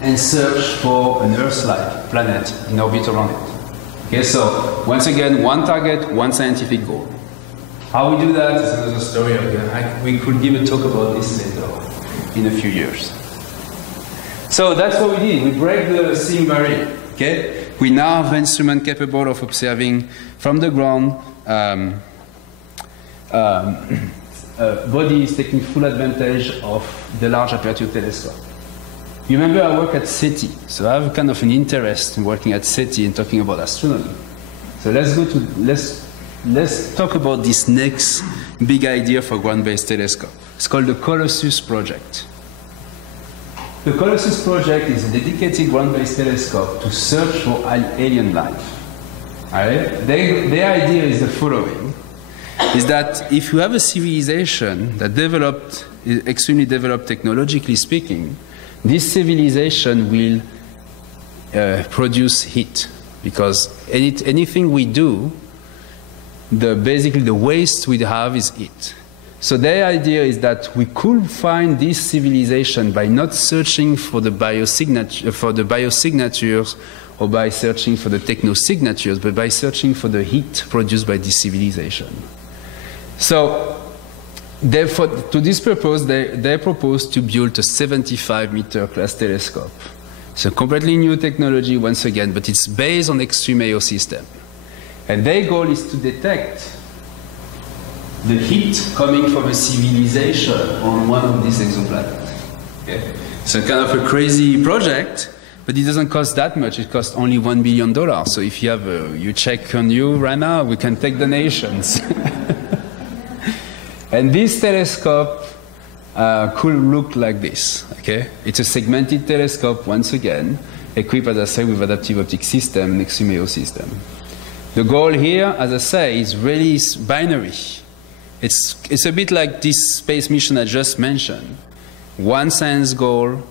and search for an Earth-like planet in orbit around it. Okay, so once again, one target, one scientific goal. How we do that is another story. We could give a talk about this later in a few years. So that's what we did. We break the seeing barrier. Okay, we now have an instrument capable of observing from the ground bodies taking full advantage of the large aperture telescope. You remember I work at SETI, so I have kind of an interest in working at SETI and talking about astronomy. So let's talk about this next big idea for ground-based telescope. It's called the Colossus Project. The Colossus Project is a dedicated ground-based telescope to search for alien life. All right? Their idea is the following. is that if you have a civilization that developed, extremely developed technologically speaking, this civilization will produce heat, because anything we do, basically the waste we have is heat. So the idea is that we could find this civilization by not searching for the biosignatures or by searching for the technosignatures, but by searching for the heat produced by this civilization. So therefore, to this purpose, they proposed to build a 75-meter class telescope. It's a completely new technology once again, but it's based on extreme AO system. And their goal is to detect the heat coming from a civilization on one of these exoplanets. Okay? It's a kind of a crazy project, but it doesn't cost that much. It costs only $1 billion. So if you have you check on you right now, we can take donations. And this telescope could look like this. Okay? It's a segmented telescope, once again, equipped, as I say, with adaptive optic system and extreme AO system. The goal here, as I say, is really binary. It's a bit like this space mission I just mentioned. One science goal,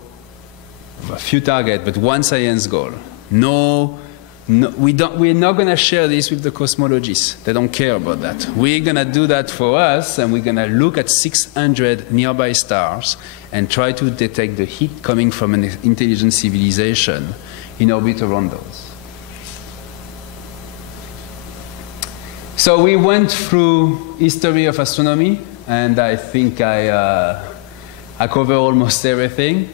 a few targets, but one science goal. We're not going to share this with the cosmologists. They don't care about that. We're going to do that for us, and we're going to look at 600 nearby stars and try to detect the heat coming from an intelligent civilization in orbit around those. So we went through history of astronomy, and I think I cover almost everything.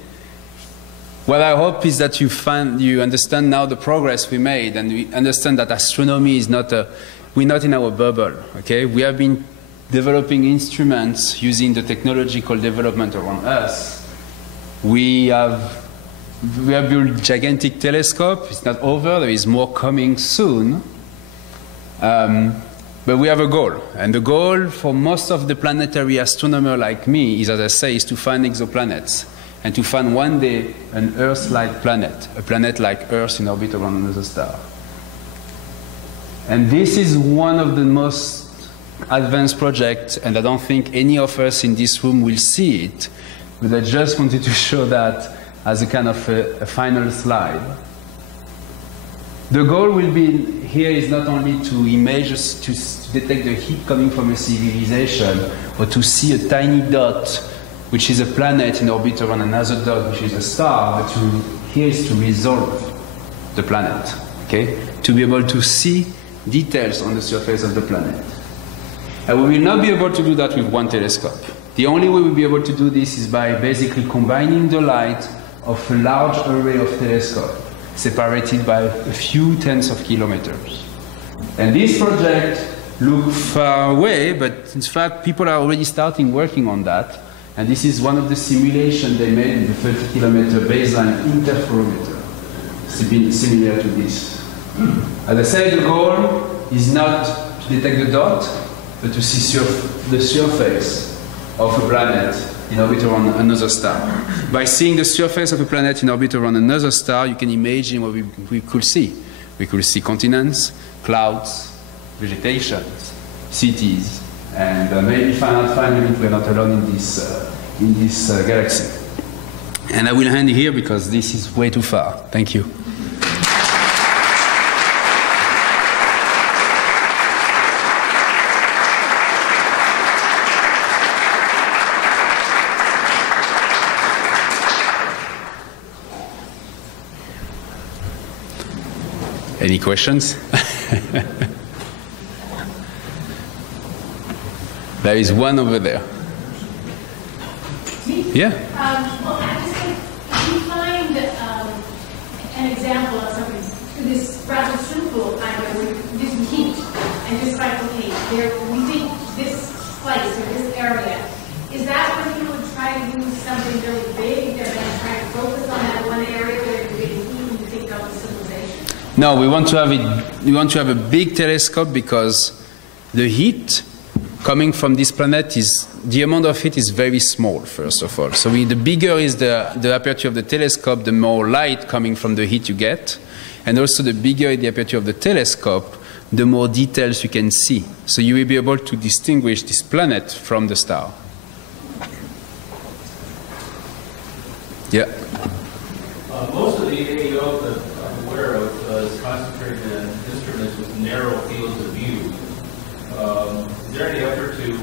What I hope is that you understand now the progress we made, and we understand that astronomy is we're not in our bubble, okay? We have been developing instruments using the technological development around us. We have built a gigantic telescope. It's not over. There is more coming soon. But we have a goal, and the goal for most of the planetary astronomers like me is, as I say, is to find exoplanets, and to find one day an Earth-like planet, a planet like Earth in orbit around another star. And this is one of the most advanced projects, and I don't think any of us in this room will see it, but I just wanted to show that as a kind of a final slide. The goal will be here is not only to image, to detect the heat coming from a civilization, or to see a tiny dot, which is a planet in orbit around another dot, which is a star, but here is to resolve the planet, okay? To be able to see details on the surface of the planet. And we will not be able to do that with one telescope. The only way we'll be able to do this is by basically combining the light of a large array of telescopes, separated by a few tens of kilometers. And this project looks far away, but in fact people are already starting working on that. And this is one of the simulations they made in the 30-kilometer baseline interferometer, similar to this. As I said, the goal is not to detect the dot, but to see the surface of a planet in orbit around another star. By seeing the surface of a planet in orbit around another star, you can imagine what we could see. We could see continents, clouds, vegetation, cities, and maybe finally we're not alone in this galaxy. And I will end here because this is way too far. Thank you. Any questions? There is one over there. Yeah? Well, I just think if you find an example of something, this rather simple idea where this heat, and just like, okay, we think this place or this area, is that when people would try to do something really big? They're going to try to focus on that one area where they're getting heat and think of the civilization? No, we want to have a big telescope because the heat coming from this planet the amount of heat is very small, first of all. So the bigger is the aperture of the telescope, the more light coming from the heat you get. And also the bigger the aperture of the telescope, the more details you can see. So you will be able to distinguish this planet from the star. Yeah. Most of the AO that I'm aware of is concentrated in instruments with narrow fields of view. Is there any effort to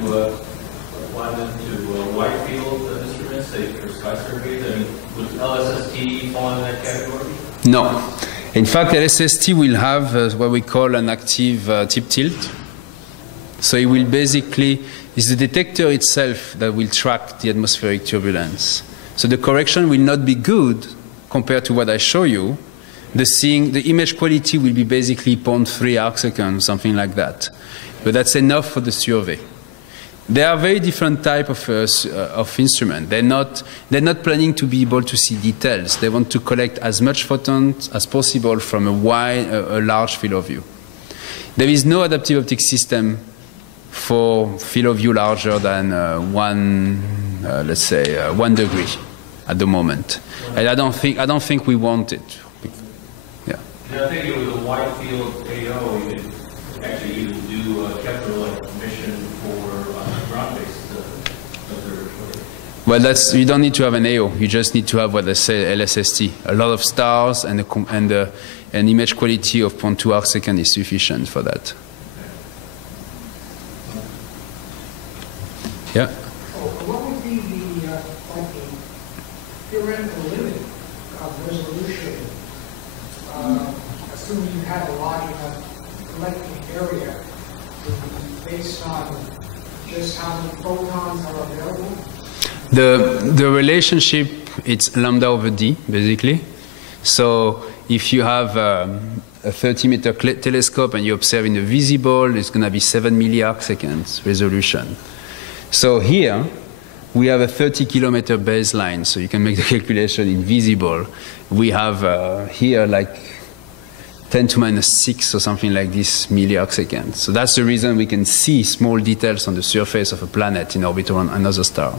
apply them to wide field instruments, say for sky surveys? I mean, would LSST fall in that category? No. In fact, LSST will have what we call an active tip tilt. So it will basically, it's the detector itself that will track the atmospheric turbulence. So the correction will not be good compared to what I show you. The image quality will be basically 0.3 arcsecond, something like that. But that's enough for the survey. They are very different type of instrument. They're not planning to be able to see details. They want to collect as much photons as possible from a large field of view. There is no adaptive optics system for field of view larger than let's say 1 degree at the moment. And I don't think we want it. Yeah. And I think it was a wide field AO. You could actually even do a Kepler-like mission for ground-based observatory. Well, you don't need to have an AO. You just need to have what they say LSST. A lot of stars and an image quality of 0.2 arcsecond is sufficient for that. Yeah. What would be the theoretical limit of resolution, assuming you had a large enough collecting area, based on just how many photons are available? The relationship, it's lambda over d, basically. So if you have a 30-meter telescope and you observe in the visible, it's going to be 7 milliarcseconds resolution. So here, we have a 30-kilometer baseline, so you can make the calculation in visible. We have here like 10 to minus 6 or something like this milliarcseconds. So that's the reason we can see small details on the surface of a planet in orbit around another star.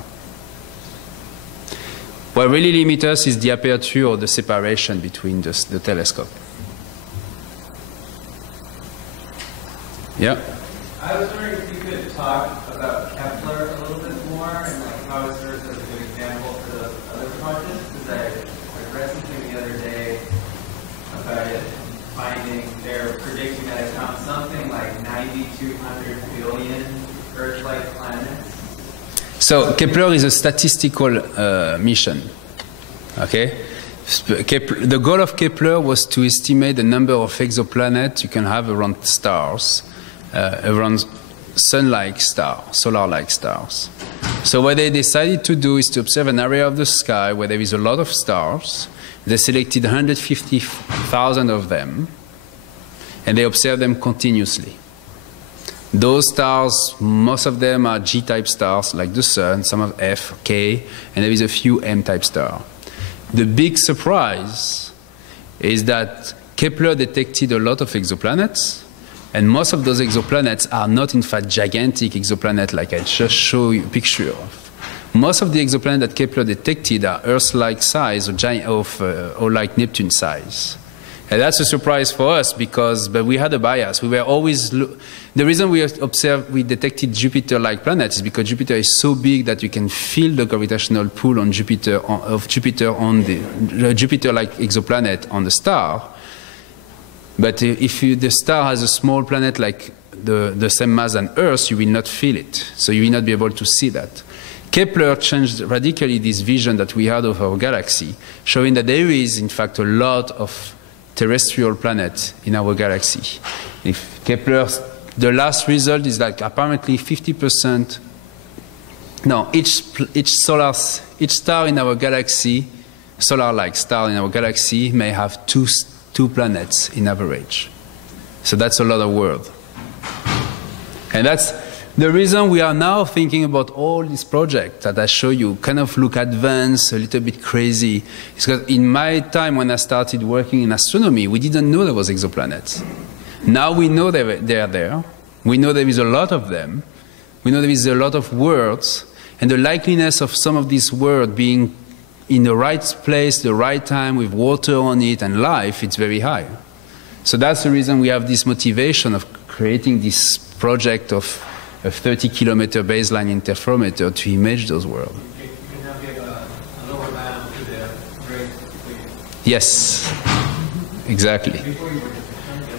What really limits us is the aperture or the separation between the telescope. Yeah? I was wondering if you could talk about Kepler a little bit more and like how it serves as a good example for the other projects, because I read something the other day about it, finding they're predicting that it's found something like 9,200 billion Earth-like planets. So Kepler is a statistical mission. Okay? The goal of Kepler was to estimate the number of exoplanets you can have around stars, around sun-like stars, solar-like stars. So what they decided to do is to observe an area of the sky where there is a lot of stars. They selected 150,000 of them, and they observed them continuously. Those stars, most of them are G-type stars, like the Sun, some of F, K, and there is a few M-type stars. The big surprise is that Kepler detected a lot of exoplanets, and most of those exoplanets are not, in fact, gigantic exoplanets like I just showed you a picture of. Most of the exoplanets that Kepler detected are Earth-like size or like Neptune size. And that's a surprise for us but we had a bias. We were always the reason we detected Jupiter-like planets is because Jupiter is so big that you can feel the gravitational pull on Jupiter on the Jupiter-like exoplanet on the star. But if the star has a small planet like the same mass as Earth, you will not feel it. So you will not be able to see that. Kepler changed radically this vision that we had of our galaxy, showing that there is, in fact, a lot of terrestrial planets in our galaxy. If Kepler's, the last result is like apparently 50%. No, each star in our galaxy, solar-like star in our galaxy, may have two planets in average. So that's a lot of world. And that's the reason we are now thinking about all these projects that I show you, kind of look advanced, a little bit crazy. It's because in my time when I started working in astronomy, we didn't know there was exoplanets. Now we know they are there. We know there is a lot of them. We know there is a lot of worlds. And the likeliness of some of these worlds being in the right place, the right time, with water on it and life, it's very high. So that's the reason we have this motivation of creating this project of a 30-kilometer baseline interferometer to image those worlds. You can now give a lower bound to the rate. Yes, exactly.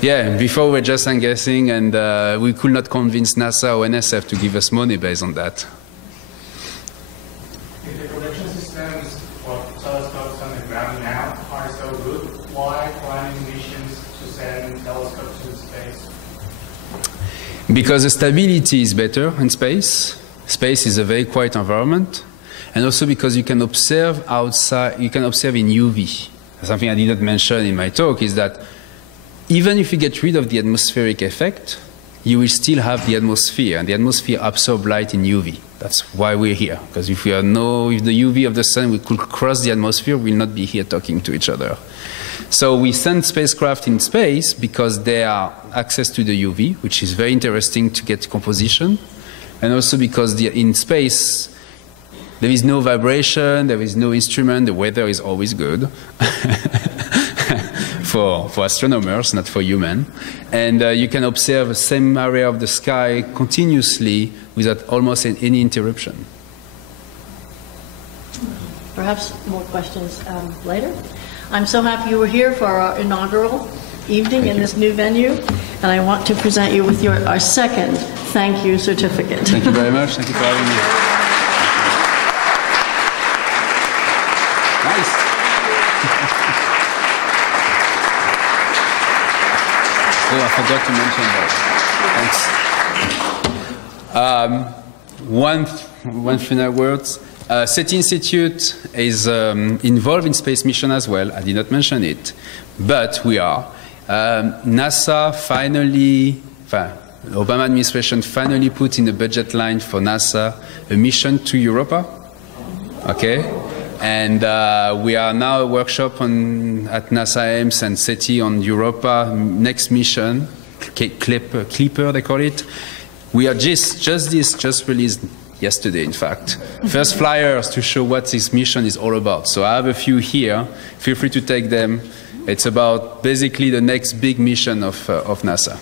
Yeah, before we were just guessing, and we could not convince NASA or NSF to give us money based on that. If the prediction systems for telescopes on the ground now are so good, why planning missions to send telescopes to space? Because the stability is better in space. Space is a very quiet environment. And also because you can observe outside, you can observe in UV. Something I did not mention in my talk is that even if you get rid of the atmospheric effect, you will still have the atmosphere, and the atmosphere absorbs light in UV. That's why we're here. Because if we know if the UV of the sun could cross the atmosphere, we'll not be here talking to each other. So we send spacecraft in space because they have access to the UV, which is very interesting to get composition, and also because in space there is no vibration, there is no instrument, the weather is always good. For astronomers, not for humans. And you can observe the same area of the sky continuously without almost any interruption. Perhaps more questions later. I'm so happy you were here for our inaugural evening in this new venue, and I want to present you with our second thank you certificate. Thank you very much. Thank you for having me. Nice. Oh, I forgot to mention that. Thanks. One final word. SETI Institute is involved in space mission as well. I did not mention it, but we are. NASA finally, the Obama administration finally put in the budget line for NASA a mission to Europa. Okay? And we are now a workshop at NASA Ames and SETI on Europa next mission, Clipper they call it. We are just released yesterday, in fact. First flyers to show what this mission is all about. So I have a few here. Feel free to take them. It's about basically the next big mission of NASA.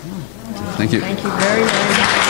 Thank you. Thank you very much.